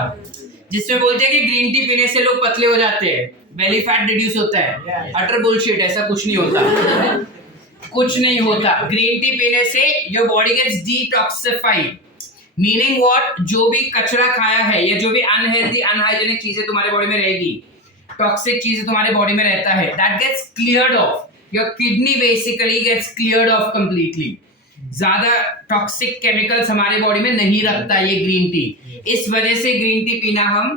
जिसमें बोलते हैं कि ग्रीन टी पीने से लोग पतले हो जाते हैं, बेली फैट रिड्यूस होता है। अटर बुलशिट, ऐसा कुछ नहीं होता, कुछ नहीं होता। ग्रीन टी पीने से your body gets detoxified, meaning what, जो भी कचरा खाया है या जो भी अनहेल्दी अनहाइजीनिक चीजें तुम्हारे बॉडी में रहेगी, टॉक्सिक चीजें तुम्हारे बॉडी में रहता है, that gets cleared off, your kidney basically gets cleared off completely. ज्यादा टॉक्सिक केमिकल्स हमारे बॉडी में नहीं रखता ये ग्रीन टी, इस वजह से ग्रीन टी पीना हम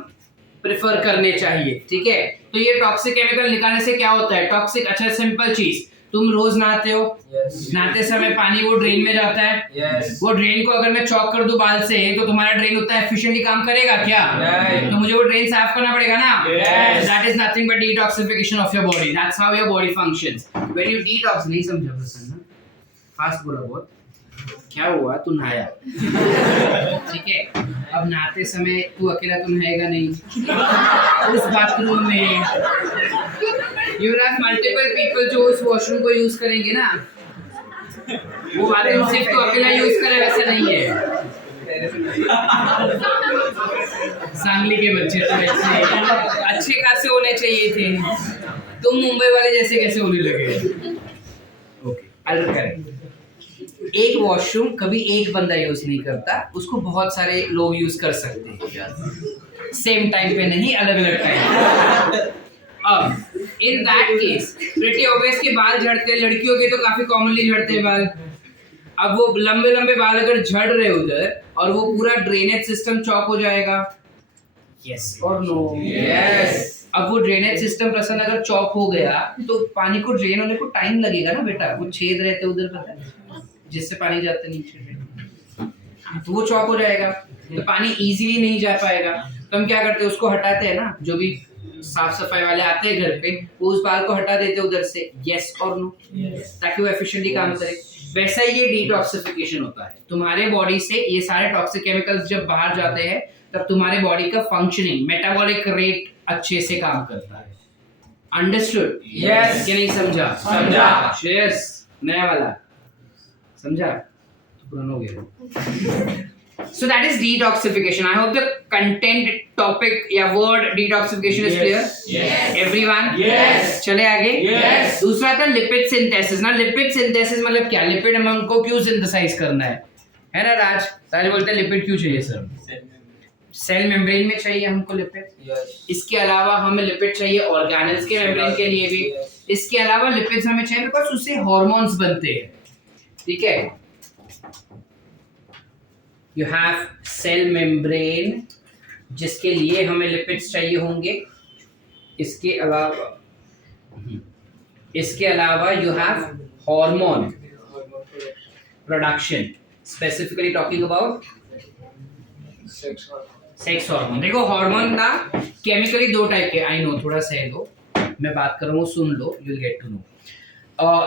प्रेफर करने चाहिए। ठीक है, तो ये टॉक्सिक केमिकल निकालने से क्या होता है, टॉक्सिक, अच्छा सिंपल चीज, तुम रोज नहाते हो, Yes. नहाते समय पानी वो ड्रेन में जाता है, Yes. वो ड्रेन को अगर मैं चॉक कर दूं बाल से तो तुम्हारा ड्रेन उतना एफिशिएंटली काम करेगा क्या? नहीं। तो मुझे वो ड्रेन साफ करना पड़ेगा ना। Yes. That is nothing but detoxification of your body, that's how your body functions when you detox. नहीं समझा प्रसन्न, फास्ट बोला बहुत, क्या हुआ, तू नहाया, ठीक है, अब नहाते समय तू अकेला तो नहाएगा नहीं, उस बाथरूम में you will have multiple people जो उस वॉशरूम को यूज करेंगे ना, वो बाथरूम सिर्फ तो अकेला यूज करे वैसा नहीं है। सांगली के बच्चे तो ऐसे अच्छे खासे होने चाहिए थे, तुम मुंबई वाले जैसे कैसे होने लगे? ओके, अलग करें। एक वॉशरूम कभी एक बंदा यूज नहीं करता, उसको बहुत सारे लोग यूज कर सकते हैं, सेम टाइम पे नहीं, अलग अलग टाइम। अब in that case pretty obvious के बाल झड़ते हैं, लड़कियों के तो काफी कॉमनली झड़ते हैं बाल। अब वो लंबे लंबे बाल अगर झड़ रहे उधर और वो पूरा ड्रेनेज सिस्टम चौक हो जाएगा, यस और नो? Yes. अब वो ड्रेनेज सिस्टम प्रसन्न अगर चौक हो गया तो पानी को ड्रेन होने को टाइम लगेगा ना बेटा, वो छेद रहते उधर, पता है, जिससे पानी जाता नीचे, तो वो चौक हो जाएगा, तो पानी इजीली नहीं जा पाएगा। तो हम क्या करते हैं, उसको हटाते हैं ना, जो भी साफ सफाई वाले आते हैं घर पे, वो उस बाल को हटा देते हैं उधर से, यस और नो, ताकि वो एफिशिएंटली काम करे। वैसा ही ये डिटॉक्सिफिकेशन होता है, तुम्हारे बॉडी से ये सारे टॉक्सिक केमिकल्स जब बाहर जाते हैं तब तुम्हारे बॉडी का फंक्शनिंग, मेटाबॉलिक रेट अच्छे से काम करता है। अंडरस्टूड? Yes. क्या नहीं समझा? समझा। यस, नया वाला समझा, तो पुराना हो गया। So that is detoxification. I hope the content topic या word detoxification is clear. Yes. Everyone. Yes. चले आगे. Yes. दूसरा था लिपिड सिंथेसिस ना, लिपिड सिंथेसिस मतलब क्या, लिपिड हमको क्यों सिंथेसाइज करना है ना राज? राज बोलते हैं लिपिड क्यों चाहिए सर? सेल मेम्ब्रेन में चाहिए हमको लिपिड, Yes. इसके अलावा हमें लिपिड चाहिए ऑर्गेनेल्स के मेम्ब्रेन के लिए भी, Yes. इसके अलावा लिपिड्स हमें चाहिए बिकॉज उससे हार्मोन्स बनते हैं। ठीक है, यू हैव सेल मेम्ब्रेन जिसके लिए हमें लिपिड्स चाहिए होंगे, इसके अलावा you have hormone production, specifically talking about sex hormone. देखो हार्मोन ना केमिकली दो टाइप के, आई नो, थोड़ा सह लो, मैं बात कर रहा हूँ, सुन लो, you will get to know.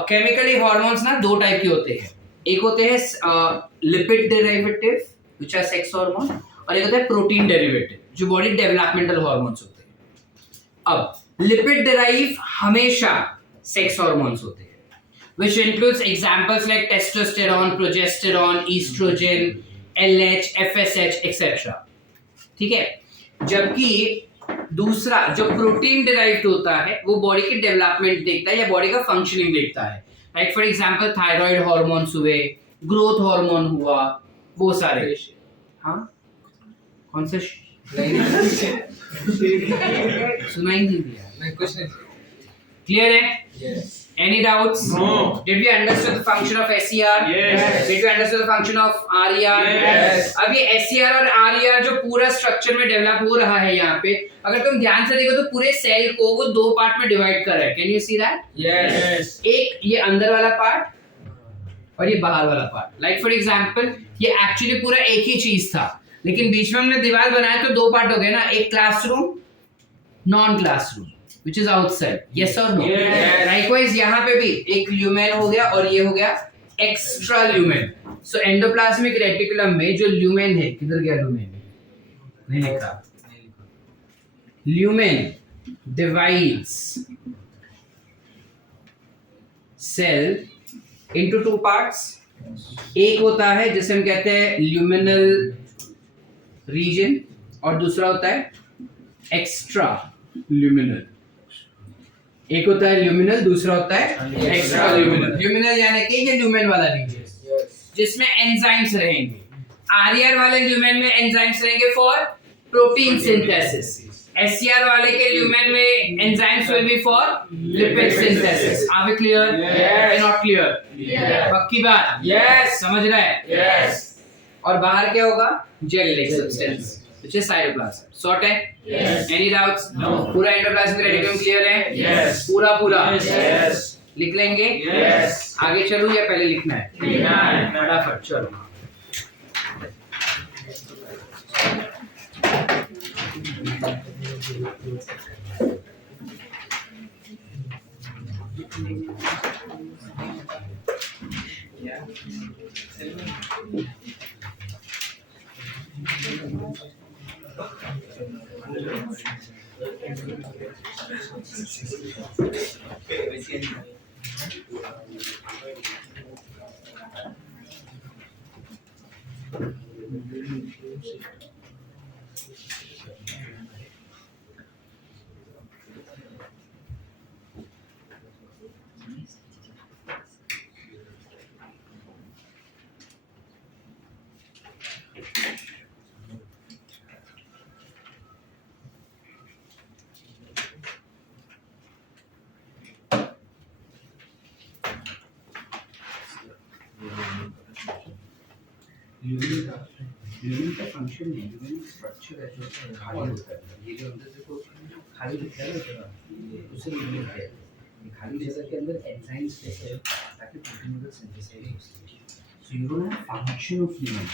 Chemically hormones ना दो टाइप के होते हैं, एक होते हैं lipid derivative which are sex hormone, और एक होता है प्रोटीन डेरिवेटिव जो बॉडी डेवलपमेंटल हार्मोन्स होते हैं। अब लिपिड डेराइव हमेशा सेक्स हार्मोन्स होते हैं, which includes examples like testosterone, progesterone, estrogen, LH, FSH, etc. ठीक है, जबकि दूसरा जो प्रोटीन डिराइव्ड होता है वो बॉडी की डेवलपमेंट देखता है या बॉडी का फंक्शनिंग देखता है, like for example thyroid hormones हुए, ग्रोथ हार्मोन हुआ, वो सारे। हाँ, कौन सा सुनाई नहीं दिया? नहीं, कुछ नहीं। क्लियर है? Yes. Any doubts? No. Did we understand the function of SCR? Yes. Did we understand the function of RER? Yes. अब ये SCR और RER जो पूरा स्ट्रक्चर में डेवलप हो रहा है यहाँ पे, अगर तुम ध्यान से देखो तो पूरे सेल को वो दो पार्ट में डिवाइड कर रहा है. Can you see that? Yes. एक ये अंदर वाला पार्ट और ये बाहर वाला पार्ट. लाइक फॉर एग्जांपल ये एक्चुअली पूरा एक ही चीज था, लेकिन बीच में हमने दीवार बनाया तो दो पार्ट हो गए ना, एक classroom, non classroom, which is outside. Yes or no? Yes. Likewise यहाँ पे भी एक ल्यूमेन हो गया और ये हो गया एक्स्ट्रा ल्यूमेन. सो एंडोप्लाज्मिक रेटिकुलम में जो ल्यूमेन है, किधर गया ल्यूमेन? नहीं लिखा. Lumen divides cell into two parts. एक होता है जिसे हम कहते हैं ल्यूमिनल रीजन और दूसरा होता है एक्स्ट्रा ल्यूमिनल. एक होता है ल्यूमिनल, दूसरा होता है एक्स्ट्रा ल्यूमिनल. ल्यूमिनल यानी कि ये ल्यूमेन वाला रीजन जिसमें एंजाइम्स रहेंगे. आरईआर वाले ल्यूमेन में एंजाइम्स रहेंगे फॉर प्रोटीन सिंथेसिस. एससीआर वाले के ल्यूमेन में enzymes will be for lipid synthesis. Are we clear? Yes. Not clear? Yes. पक्की बात? Yes. समझ रहे हैं? Yes. और बाहर क्या होगा? Gel like substance which is cytoplasm. Sort है? Yes. Any doubts? No. पूरा एंडोप्लाज्मिक रेटिकुलम क्लियर है? Yes. पूरा पूरा? Yes. लिख लेंगे? Yes. आगे चलूं या पहले लिखना है? लिखना है. फटाफट चलो. ल्यूमेन का फंक्शन नहीं, ल्यूमेन स्ट्रक्चर है जो खाली होता है. ये जो अंदर देखो खाली दिखता है ना, उसे ल्यूमेन कहते हैं. ये खाली जगह के अंदर एंजाइम्स रहते हैं ताकि प्रोटीन का सिंथेसिस हो सके. So you don't have function of lumen.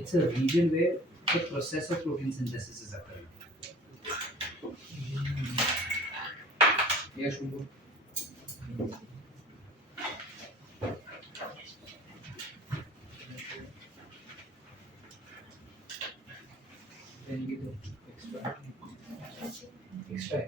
It's a region where the process of protein synthesis is occurring. Yeah, Shubhu. Then you get the extra.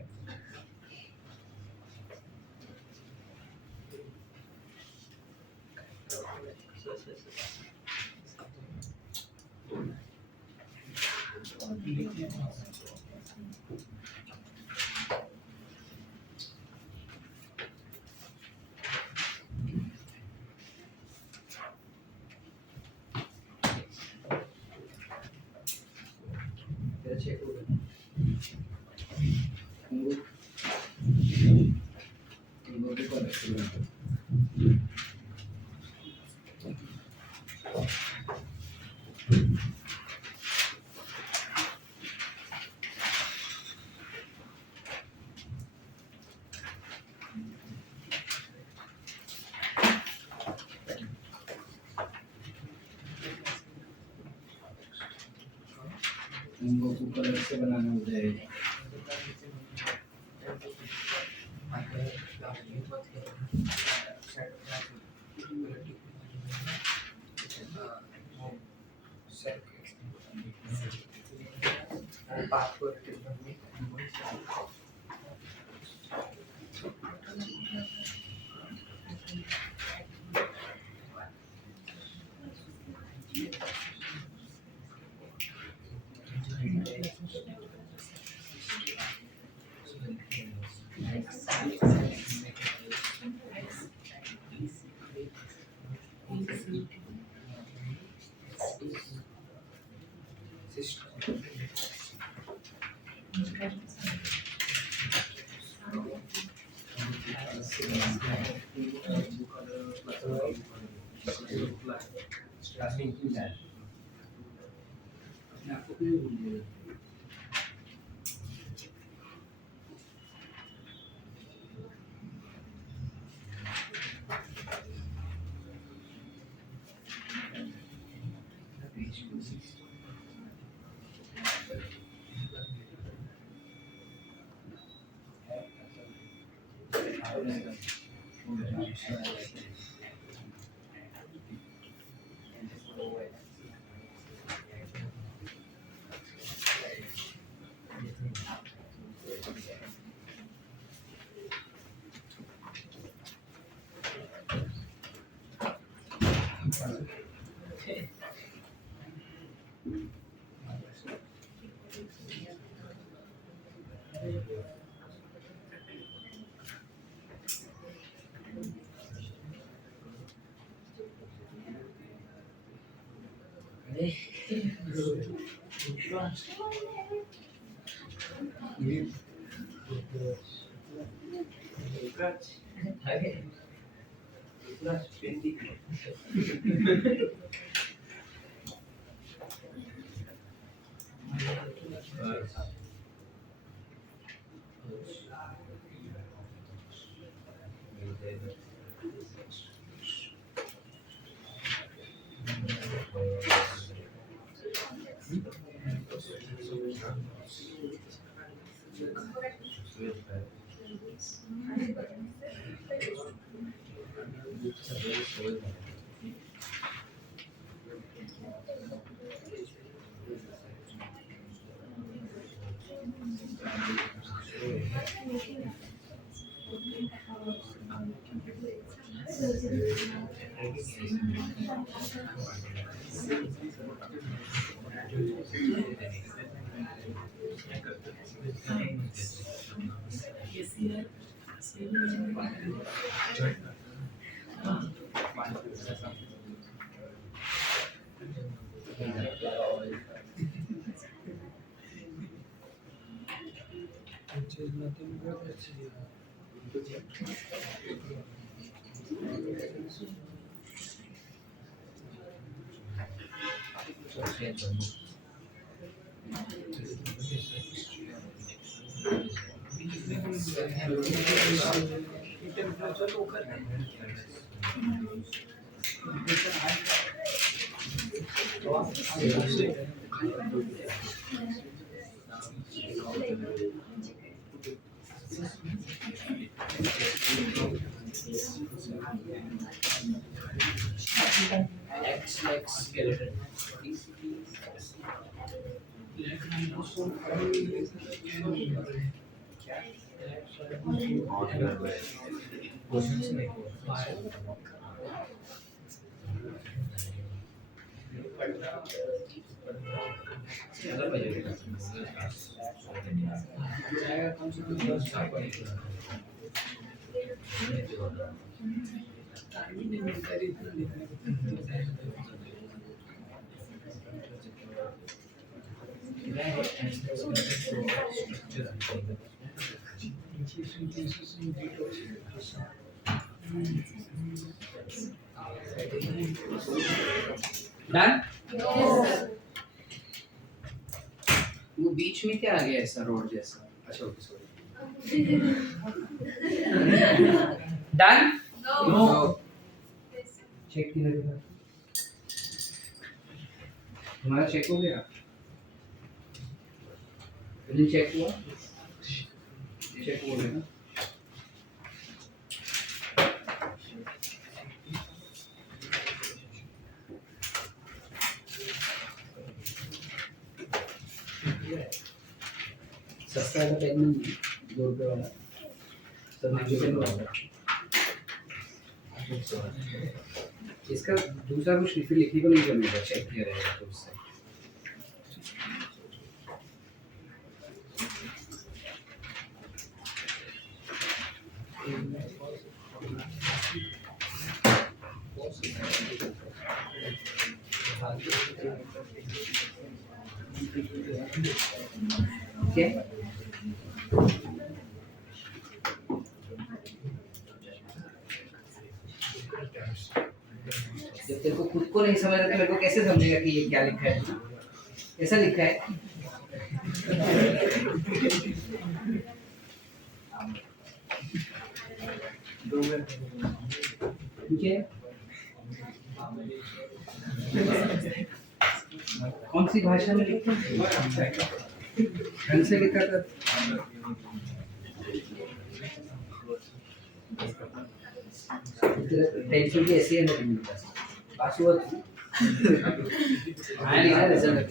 Check over. उनको कलर से बनाना होता है. which is nothing but temperature local. X like skeleton. Done. वो बीच में क्या आ गया ऐसा road जैसा? अच्छा okay sorry. Done. No. Check किया तुम्हारा चेक हो गया? पहले चेक हुआ? चेक हो गया ना? सस्ता का पेन नहीं है, 2 रुपए वाला सर्टिफिकेट वाला। इसका दूसरा कुछ रिफिल लिखने को नहीं करना, चेक किया रहेगा तो उससे। Okay. जब तेरे को खुद को नहीं समझ आता मेरे को कैसे समझेगा कि ये क्या लिखा है? कैसा लिखा है? ठीक है, कौन सी भाषा में लिखा है? ढंग से लिखा कर। टेंशन की ऐसी है ना पासवर्ड आया नहीं ना रिजल्ट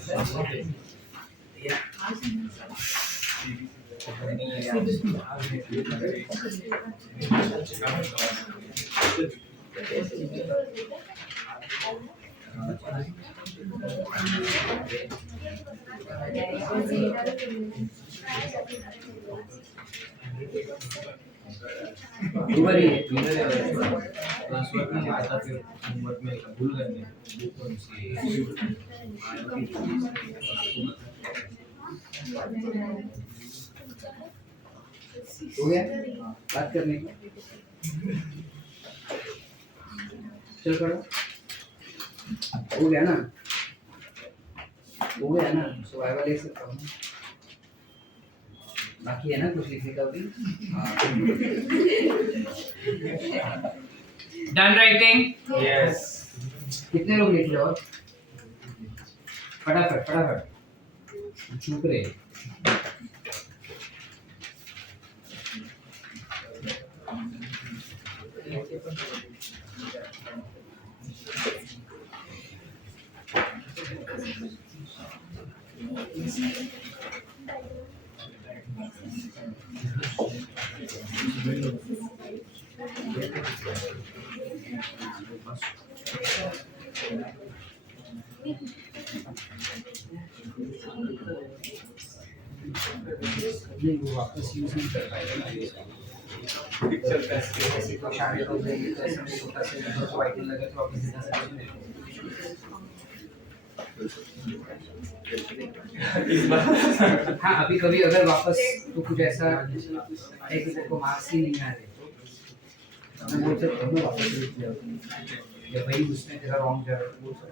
ऊपर ही है। पासवर्ड नहीं आता फिर होमवर्क में भूल गए बुक कौन सी हो गया बात करने को? चल करो, हो गया ना? हो गया ना? सर्वाइवल ले सकता हूँ, बाकी है ना कुछ लिखने का भी? Done writing? यस कितने लोग लिख रहे हो? फटाफट फटाफट, चुप रहे। नहीं वो वापस यूज नहीं कर पाएगा ना ये पिक्चर कैसे तो शायद हो जाएगी तो ऐसा नहीं होता से तो वाइट लगे तो वापस सीधा समझ में हाँ अभी कभी अगर वापस तो कुछ ऐसा है कि तेरे को मार्क्स ही नहीं आ रहे तो मैं बोल सकता हूँ वापस लिख लिया या वही उसमें तेरा रॉन्ग जा रहा है बोल सकता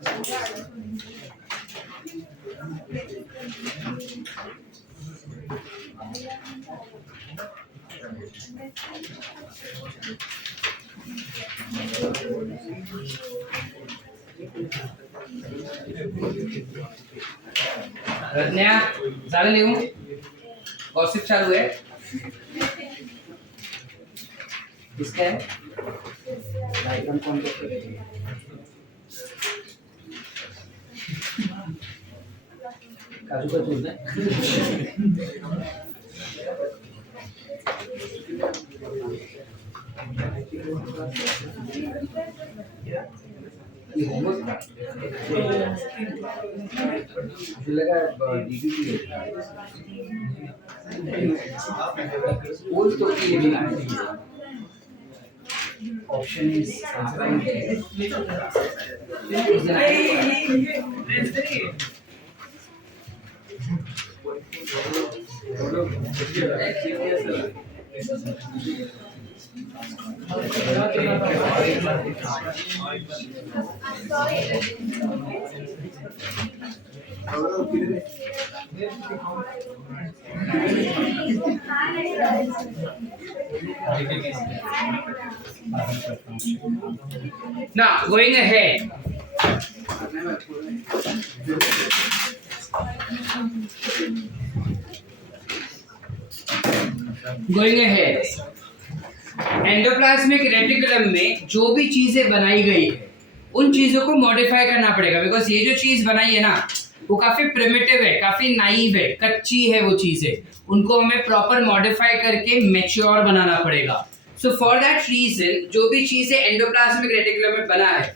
रत्न्या झालं लिहून गॉसिप चालू है किसका है आइकन कौन करते हैं काजू का दूध है ये होमवर्क था मुझे लगा डीडीटी बोल तो कि ये option is Now, going ahead. Going ahead. Endoplasmic reticulum में जो भी चीजें बनाई गई है उन चीजों को मॉडिफाई करना पड़ेगा बिकॉज ये जो चीज बनाई है ना वो काफी प्रिमिटिव है, काफी नाइव है, कच्ची है वो चीजें, उनको हमें प्रॉपर मॉडिफाई करके मैच्योर बनाना पड़ेगा। सो फॉर दैट रीजन जो भी चीजें एंडोप्लाज्मिक रेटिकुलम में बना है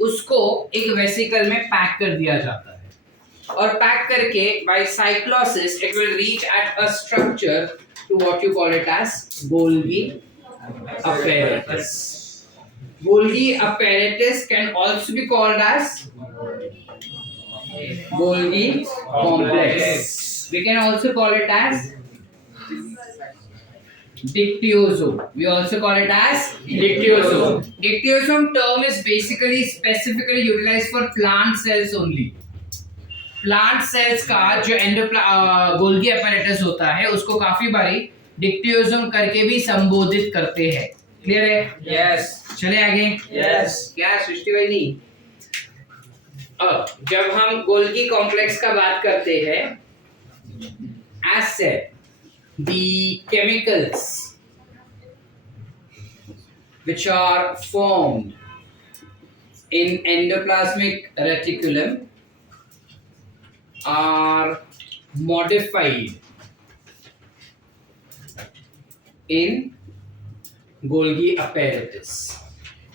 उसको एक वेसिकल में पैक कर दिया जाता है और पैक करके by cyclosis it will reach at a structure to what you call it as Golgi apparatus. Golgi apparatus can also be called as Golgi complex. We can also call it as dictyosome. We also call it as dictyosome. Dictyosome term is basically specifically utilized for plant cells only. Plant cells का जो Golgi apparatus होता है उसको काफी बारी dictyosome करके भी संबोधित करते हैं. क्लियर है? यस चले आगे. यस क्या सृष्टि भाई नहीं? अब जब हम गोल्गी कॉम्प्लेक्स का बात करते हैं, as said, the chemicals which are formed in endoplasmic reticulum are modified in Golgi apparatus.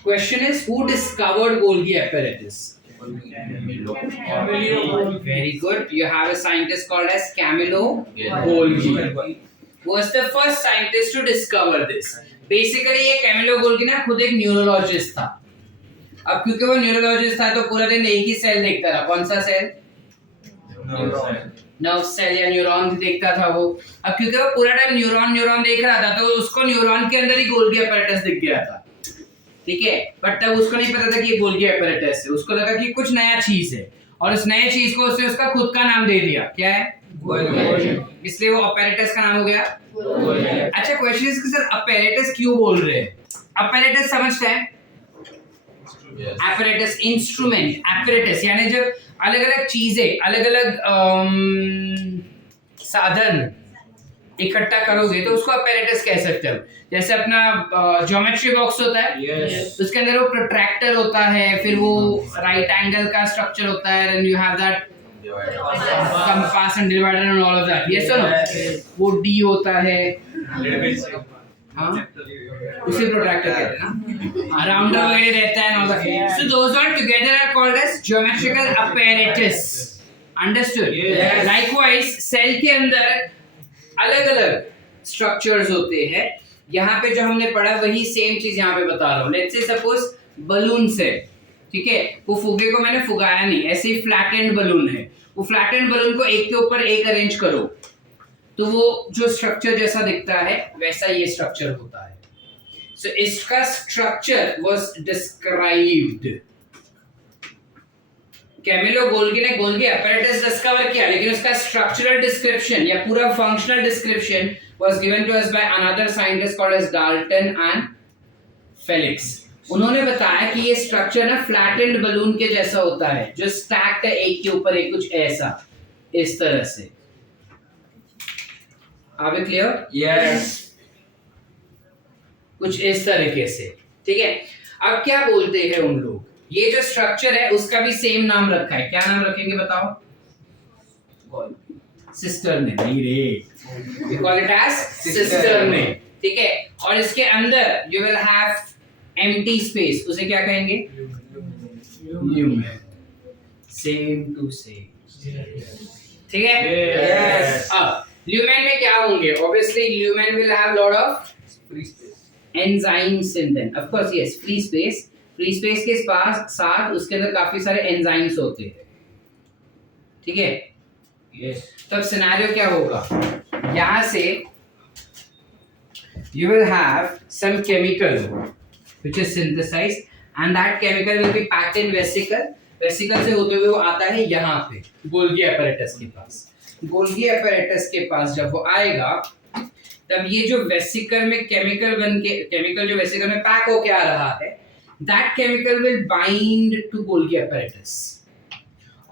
Question is, who discovered Golgi apparatus? Very good. You have a scientist called as Camillo Golgi. Who was the first scientist to discover this? Basically ये Camillo Golgi ना खुद एक neurologist था. अब क्योंकि वो neurologist था तो पूरा दिन एक ही सेल देखता था. कौन सा सेल? नर्व सेल या न्यूरॉन देखता था वो. अब क्योंकि वो पूरा टाइम न्यूरॉन देख रहा था तो उसको न्यूरॉन के अंदर ही गोल्गी apparatus दिख गया था. ठीक है, बट तब उसको नहीं पता था कि ये गोल्गी apparatus है. उसको लगा कि कुछ नया चीज है और उस नए चीज को उसने उसका खुद का नाम दे दिया. क्या है? इसलिए वो apparatus का नाम हो गया. अच्छा, क्वेश्चन है कि सर apparatus क्यों बोल रहे हैं? apparatus समझते हैं? apparatus instrument. apparatus यानी जब अलग अलग चीजें, अलग अलग साधन इकट्ठा करोगे तो उसको apparatus कह सकते हो. जैसे अपना ज्योमेट्री बॉक्स होता है, उसके अंदर वो प्रोट्रैक्टर होता है, फिर वो राइट एंगल का स्ट्रक्चर होता है, and you have that compass and divider and all of that. Yes और नो? वो डी होता है. हाँ, उसे प्रोट्रैक्टर कहते हैं ना. राउंडर वगैरह रहता है ना. So those one together are called as geometrical apparatus. Understood? Likewise cell के अंदर अलग अलग स्ट्रक्चर्स होते हैं. यहाँ पे जो हमने पढ़ा वही सेम चीज यहाँ पे बता रहा हूँ. लेट्स से सपोज बलून से, ठीक है, वो फुगे को मैंने फुगाया नहीं, ऐसे ही फ्लैटेंड बलून है. वो फ्लैटेंड बलून को एक के ऊपर एक अरेंज करो तो वो जो स्ट्रक्चर जैसा दिखता है वैसा ये स्ट्रक्चर होता है. सो इसका structure was described. Camillo Golgi ने गोल्गी apparatus डिस्कवर किया, लेकिन उसका स्ट्रक्चरल डिस्क्रिप्शन या पूरा functional description was given to us by another scientist called as Dalton and Felix. उन्होंने बताया कि ये स्ट्रक्चर ना फ्लैटेंड बलून के जैसा होता है, जो स्टैक्ड है एक के ऊपर एक, कुछ ऐसा, इस तरह से. Are we clear? यस कुछ इस तरीके से. ठीक है, अब क्या बोलते हैं उन लोग? ये जो स्ट्रक्चर है उसका भी सेम नाम रखा है. क्या नाम रखेंगे बताओ? सिस्टर ने. नहीं रे, we call it as sister ने. ठीक है, और इसके अंदर you will have empty space. उसे क्या कहेंगे? ल्यूमेन. Same to same. ठीक है. Yes. अब ल्यूमेन में क्या होंगे? Obviously lumen will have lot of free space. enzymes in them. Of course yes, free space. Free space के साथ उसके अंदर काफी सारे एंजाइम्स होते हैं. ठीक है. यस तब सिनेरियो क्या होगा? यहाँ से you will have some chemical which is synthesized and that chemical will be packed in vesicle. Vesicle से होते हुए वो आता है यहाँ पे गोल्गी apparatus के पास. गोल्गी apparatus के पास जब वो आएगा तब ये जो वेसिकल में केमिकल जो वेसिकल में पैक होके आ रहा है, that chemical will bind to Golgi apparatus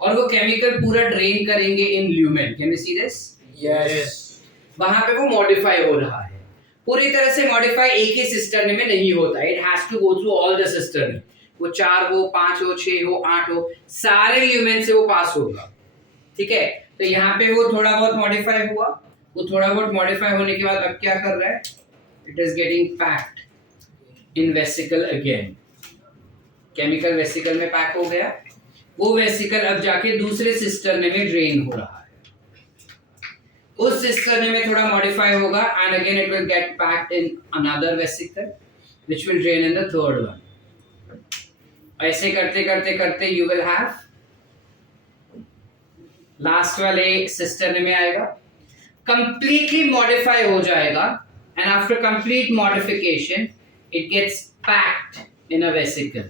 और वो केमिकल पूरा ड्रेन करेंगे in lumen. Can you see this? Yes वहां पे वो मॉडिफाई हो रहा है. पूरी तरह से मॉडिफाई एक ही सिस्टर्न में नहीं होता. It has to go through all the cistern. वो 4 हो, 5 हो, 6 हो, 8 हो, सारे ल्यूमेन से वो पास होगा. ठीक है, तो यहाँ पे वो थोड़ा बहुत मॉडिफाई हुआ. वो थोड़ा बहुत मॉडिफाई होने के बाद अब क्या कर रहा है? It is getting packed in vesicle again. Chemical vesicle में पैक हो गया. वो वेसिकल अब जाके दूसरे सिस्टर्न में ड्रेन हो रहा है. उस सिस्टर्न में थोड़ा मॉडिफाई होगा and again it will get packed in another vesicle which will drain in the third one. ऐसे करते करते करते यू विल हैव लास्ट वाले सिस्टर्न में आएगा, कंप्लीटली मॉडिफाई हो जाएगा and after complete modification it gets packed in a vesicle,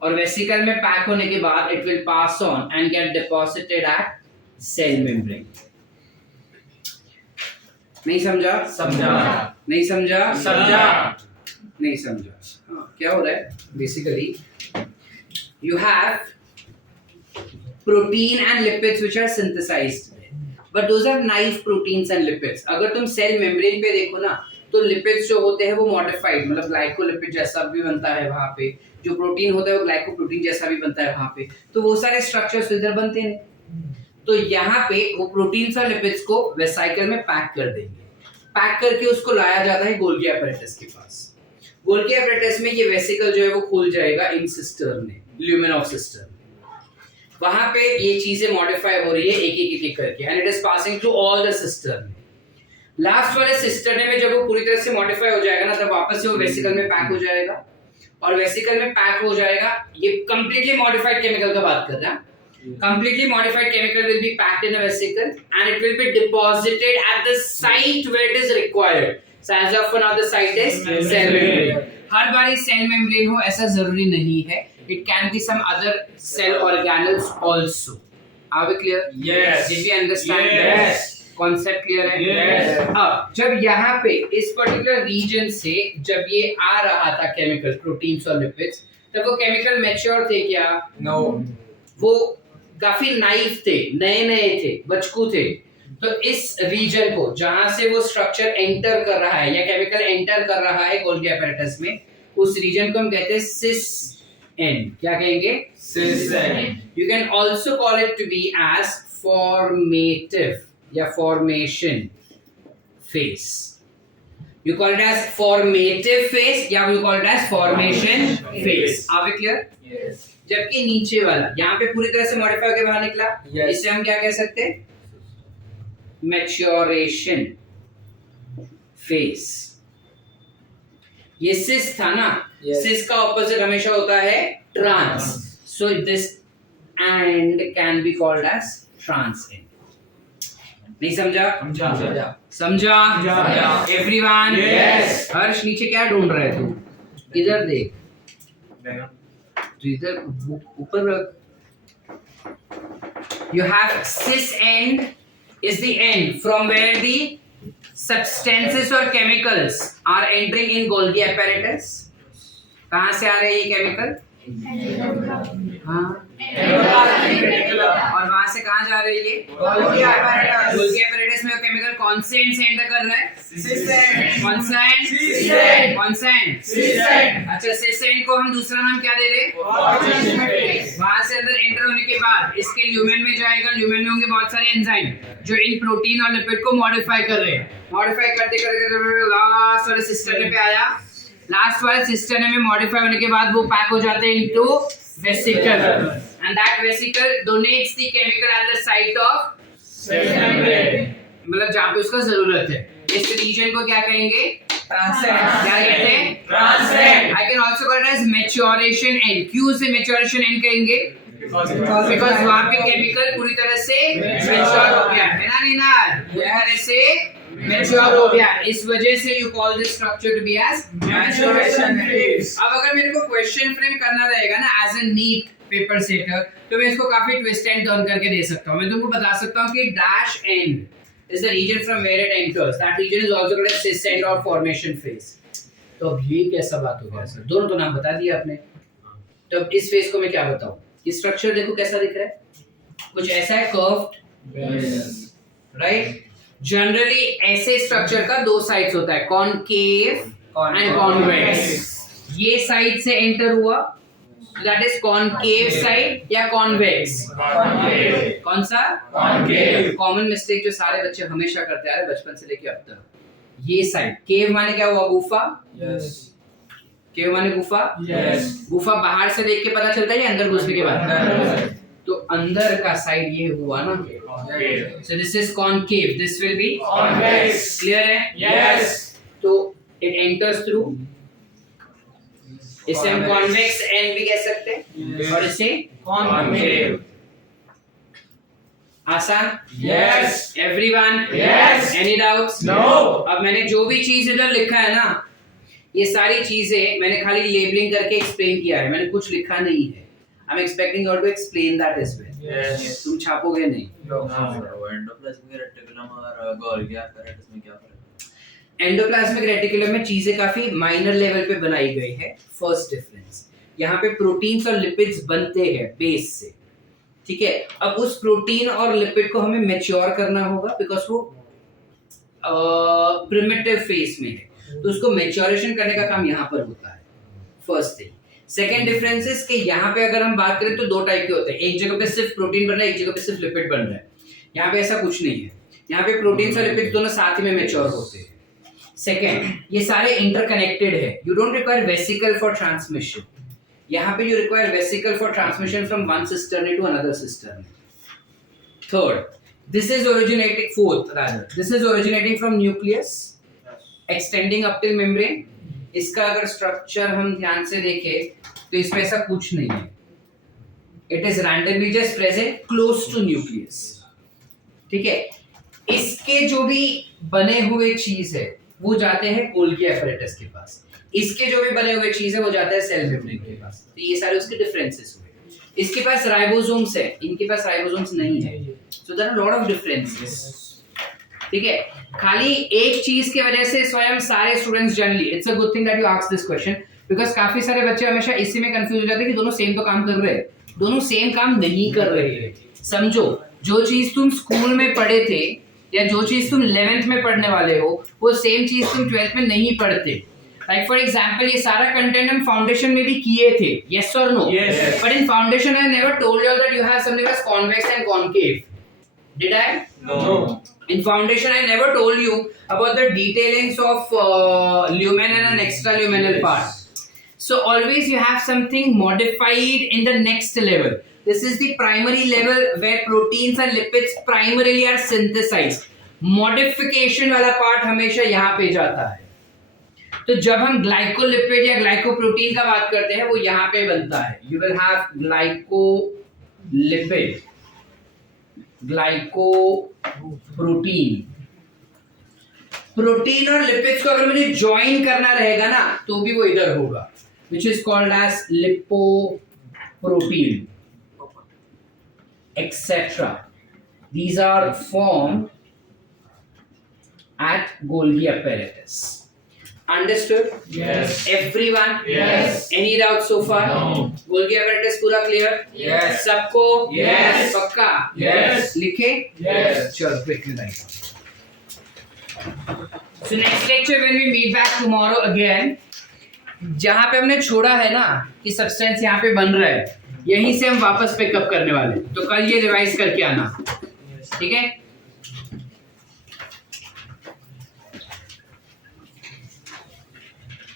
और वेसिकल में पैक होने के बाद it will pass on and get deposited at cell membrane. नहीं समझा? समझा। नहीं समझा? समझा। नहीं समझा। हाँ, क्या हो रहा है? Basically you have protein and lipids which are synthesized, but those are naive proteins and lipids. अगर तुम सेल मेम्ब्रेन पे देखो ना, तो लिपिड्स जो होते हैं वो मॉडिफाइड, मतलब ग्लाइकोलिपिड जैसा भी बनता है वहां पे, जो प्रोटीन होता है वो ग्लाइकोप्रोटीन जैसा भी बनता है वहां पे, तो वो सारे स्ट्रक्चर्स इधर बनते हैं। तो यहाँ पे वो प्रोटीन्स और लिपिड्स को वेसिकल में पैक कर देंगे, पैक करके उसको लाया जाता है गोल्गी एपरेटस के पास। गोल्गी एपरेटस में ये वेसिकल जो है वो खुल जाएगा इन सिस्टर्न में, ल्यूमेन ऑफ सिस्टर्न। वहां पे ये चीजें मॉडिफाई हो रही है एक एक करके, and it is passing through all the cistern. Last वाले सिस्टर्न में जब वो पूरी तरह से मॉडिफाई हो जाएगा ना, तब वापस से वो वेसिकल में पैक हो जाएगा, और वेसिकल में पैक हो जाएगा। ये कंप्लीटली मॉडिफाइड केमिकल का बात कर रहा है। Completely modified chemical will be packed in a vesicle and it will be deposited at the site where it is required. So as of now the site is cell membrane. Her bar cell membrane हो ऐसा जरूरी नहीं है. It can be some other cell organelles also. Are we clear? Yes. Did we understand? Yes. Concept clear है? Yes. अब जब यहाँ पे इस पर्टिकुलर रीजन से जब ये आ रहा था केमिकल, प्रोटीन्स और लिपिड्स, तब वो केमिकल मैच्योर थे क्या? No. वो काफी नाइव थे, नए नए थे, बचकू थे। तो इस रीजन को जहां से वो स्ट्रक्चर एंटर कर रहा है या केमिकल एंटर कर रहा है गोल्गी एपरेटस में, उस रीजन को हम कहते हैं सिस एंड। क्या कहेंगे? Cis end. You can also call it to be as formative या formation face. You call it as formative phase या you call it as formation phase. Are we clear? Yes. जबकि नीचे वाला यहाँ पे पूरी तरह से मॉडिफाई होकर बाहर निकला, Yes. इससे हम क्या कह सकते हैं? Maturation phase. ये सिस था ना, Yes. सिस का ऑपोजिट हमेशा होता है trans. So this end can be called as trans end. नहीं समझा? समझा। समझा? समझा। एवरीवन? Yes. हर्ष नीचे क्या ढूंढ रहे तू? इधर देख, तो इधर ऊपर रख। You have cis end is the end from where the substances or chemicals are entering in Golgi apparatus. कहाँ से आ रहे हैं ये केमिकल? हाँ, और वहां से कहाँ जा रही है? गोल्गी एपरेटस में वो केमिकल कौन से एंड से एंटर कर रहा है? कौन सा एंड? कौन सा एंड? अच्छा, सिस एंड को हम दूसरा नाम क्या दे रहे हैं? वहां से अंदर एंटर होने के बाद इसके ल्यूमेन में जाएगा। ल्यूमेन में होंगे बहुत सारे एंजाइम जो इन प्रोटीन और लिपिड को मॉडिफाई कर रहे हैं। मॉडिफाई करते करते लास्ट वाले सिस्टर्न पे आया। लास्ट वाले सिस्टर्न में मॉडिफाई होने के बाद वो पैक हो जाते हैं into vesicle, and that vesicle donates the chemical at the site of Cell membrane. मतलब जहाँ पे उसका जरूरत है। इस रीजन को क्या कहेंगे? ट्रांसेंड। क्या कहते हैं? Transcend. I can also call it as maturation end. क्यों से मैच्योरेशन एंड कहेंगे? बिकॉज़ वहाँ पे केमिकल पूरी तरह से मैच्योर हो गया है ना नीना? पूरी तरह से मैच्योर हो गया, इस वजह से you call this structure to be as Maturation phase. अब अगर मेरे को क्वेश्चन फ्रेम करना रहेगा ना as a NEET paper setter, तो मैं इसको काफी ट्विस्ट एंड टर्न करके दे सकता हूँ। मैं तुमको बता सकता हूँ कि dash end is the region from where it enters, that region is also called as cis end और फॉर्मेशन फेज। तो अब ये कैसा बात हो गया सर? दोनों तो नाम बता दिया आपने, तो अब इस फेज को मैं क्या बताऊं? ये स्ट्रक्चर देखो कैसा दिख रहा है, कुछ ऐसा है कर्व्ड, राइट? जनरली ऐसे स्ट्रक्चर का दो साइड्स होता है, कॉनकेव एंड कॉन्वेक्स। ये साइड से एंटर हुआ, दैट इज कॉनकेव साइड या कॉन्वेक्स। कौन सा? कॉमन मिस्टेक जो सारे बच्चे हमेशा करते आ रहे बचपन से लेके अब तक। ये साइड, केव माने क्या हुआ? गुफा। केव माने गुफा। गुफा बाहर से देख के पता चलता है या अंदर घुसने के बाद? तो अंदर का साइड ये हुआ ना, so this is concave, this will be Convex. clear है? Yes. तो it enters through, इसे हम convex end भी कह सकते हैं और इसे Concave. आसान? Yes. Everyone? Yes. Any doubts? No. अब मैंने जो भी चीज इधर लिखा है ना, ये सारी चीजें मैंने खाली लेबलिंग करके एक्सप्लेन किया है, मैंने कुछ लिखा नहीं है. I am expecting you to explain that as well. Yes. तुम छापोगे नहीं. एंडोप्लाज्मिक रेटिकुलम और गोल्गी apparatus में क्या फर्क है? एंडोप्लाज्मिक रेटिकुलम में चीजें काफी माइनर लेवल पे बनाई गई है. फर्स्ट डिफरेंस, यहाँ पे प्रोटीन्स और लिपिड्स बनते हैं बेस से, ठीक है. अब उस प्रोटीन और लिपिड को हमें मैच्योर करना होगा बिकॉज वो प्रिमिटिव फेज में है, तो उसको मैच्योरेशन करने का काम यहाँ पर होता है. First thing. Second difference is कि यहाँ पे अगर हम बात करें तो दो टाइप के होते हैं. एक जगह पे सिर्फ प्रोटीन बन रहा है, एक जगह पे सिर्फ लिपिड बन रहा है. यहाँ पे ऐसा कुछ नहीं है. यहाँ पे प्रोटीन और लिपिड दोनों साथ ही में मैच्योर होते हैं. सेकेंड, ये सारे इंटरकनेक्टेड है. You don't require vesicle for transmission. यहाँ पे you require vesicle for transmission from one cisternae to another cisternae. Third, this is originating. Fourth rather, this is originating from nucleus extending up till membrane. इसका अगर structure हम ध्यान से देखें तो इसमें ऐसा कुछ नहीं है. It is randomly just present close to nucleus, ठीक है. इसके जो भी बने हुए चीज है वो जाते हैं गोल्गी एपरेटस के पास. इसके जो भी बने हुए चीज है वो जाते हैं सेल मेम्ब्रेन के पास. तो ये सारे उसके डिफरेंसेस हुए. इसके पास राइबोसोम्स है, इनके पास राइबोसोम्स नहीं है. So there are lot of differences, ठीक है. खाली एक चीज की वजह से स्वयं सारे students generally, it's a good thing that you ask this question because काफी सारे बच्चे हमेशा इसी में कंफ्यूज हो जाते हैं कि दोनों सेम तो काम कर रहे हैं. दोनों सेम काम नहीं कर रहे हैं. समझो, जो चीज तुम स्कूल में पढ़े थे या जो चीज तुम 11th में पढ़ने वाले हो वो सेम चीज तुम 12th में नहीं पढ़ते. लाइक फॉर एग्जांपल, ये सारा कंटेंट हम फाउंडेशन में भी किए थे. यस और no? Yes. But in foundation I never told you that you have something as convex and concave. Did I? No. In foundation, I never told you about the detailings of luminal and extraluminal part. So always you have something modified in the next level. This is the primary level where proteins and lipids primarily are synthesized. Modification वाला part हमेशा यहाँ पे जाता है. तो जब हम glycolipid या ग्लाइकोप्रोटीन का बात करते हैं वो यहाँ पे बनता है. You will have glycolipid, glycoprotein. Protein और लिपिड्स को अगर मुझे ज्वाइन करना रहेगा ना तो भी वो इधर होगा, which is called as lipoprotein, etc. These are formed at Golgi apparatus. Understood? Yes. Everyone? Yes. Any doubt so far? No. Golgi apparatus पूरा clear? Yes. सबको? Yes. पक्का? Yes. लिखे? Yes. चलो quickly write down. So next lecture when we meet back tomorrow again, जहाँ पे हमने छोड़ा है ना कि सब्सटेंस यहाँ पे बन रहा है, यहीं से हम वापस पिकअप करने वाले हैं. तो कल ये रिवाइज करके आना, ठीक है?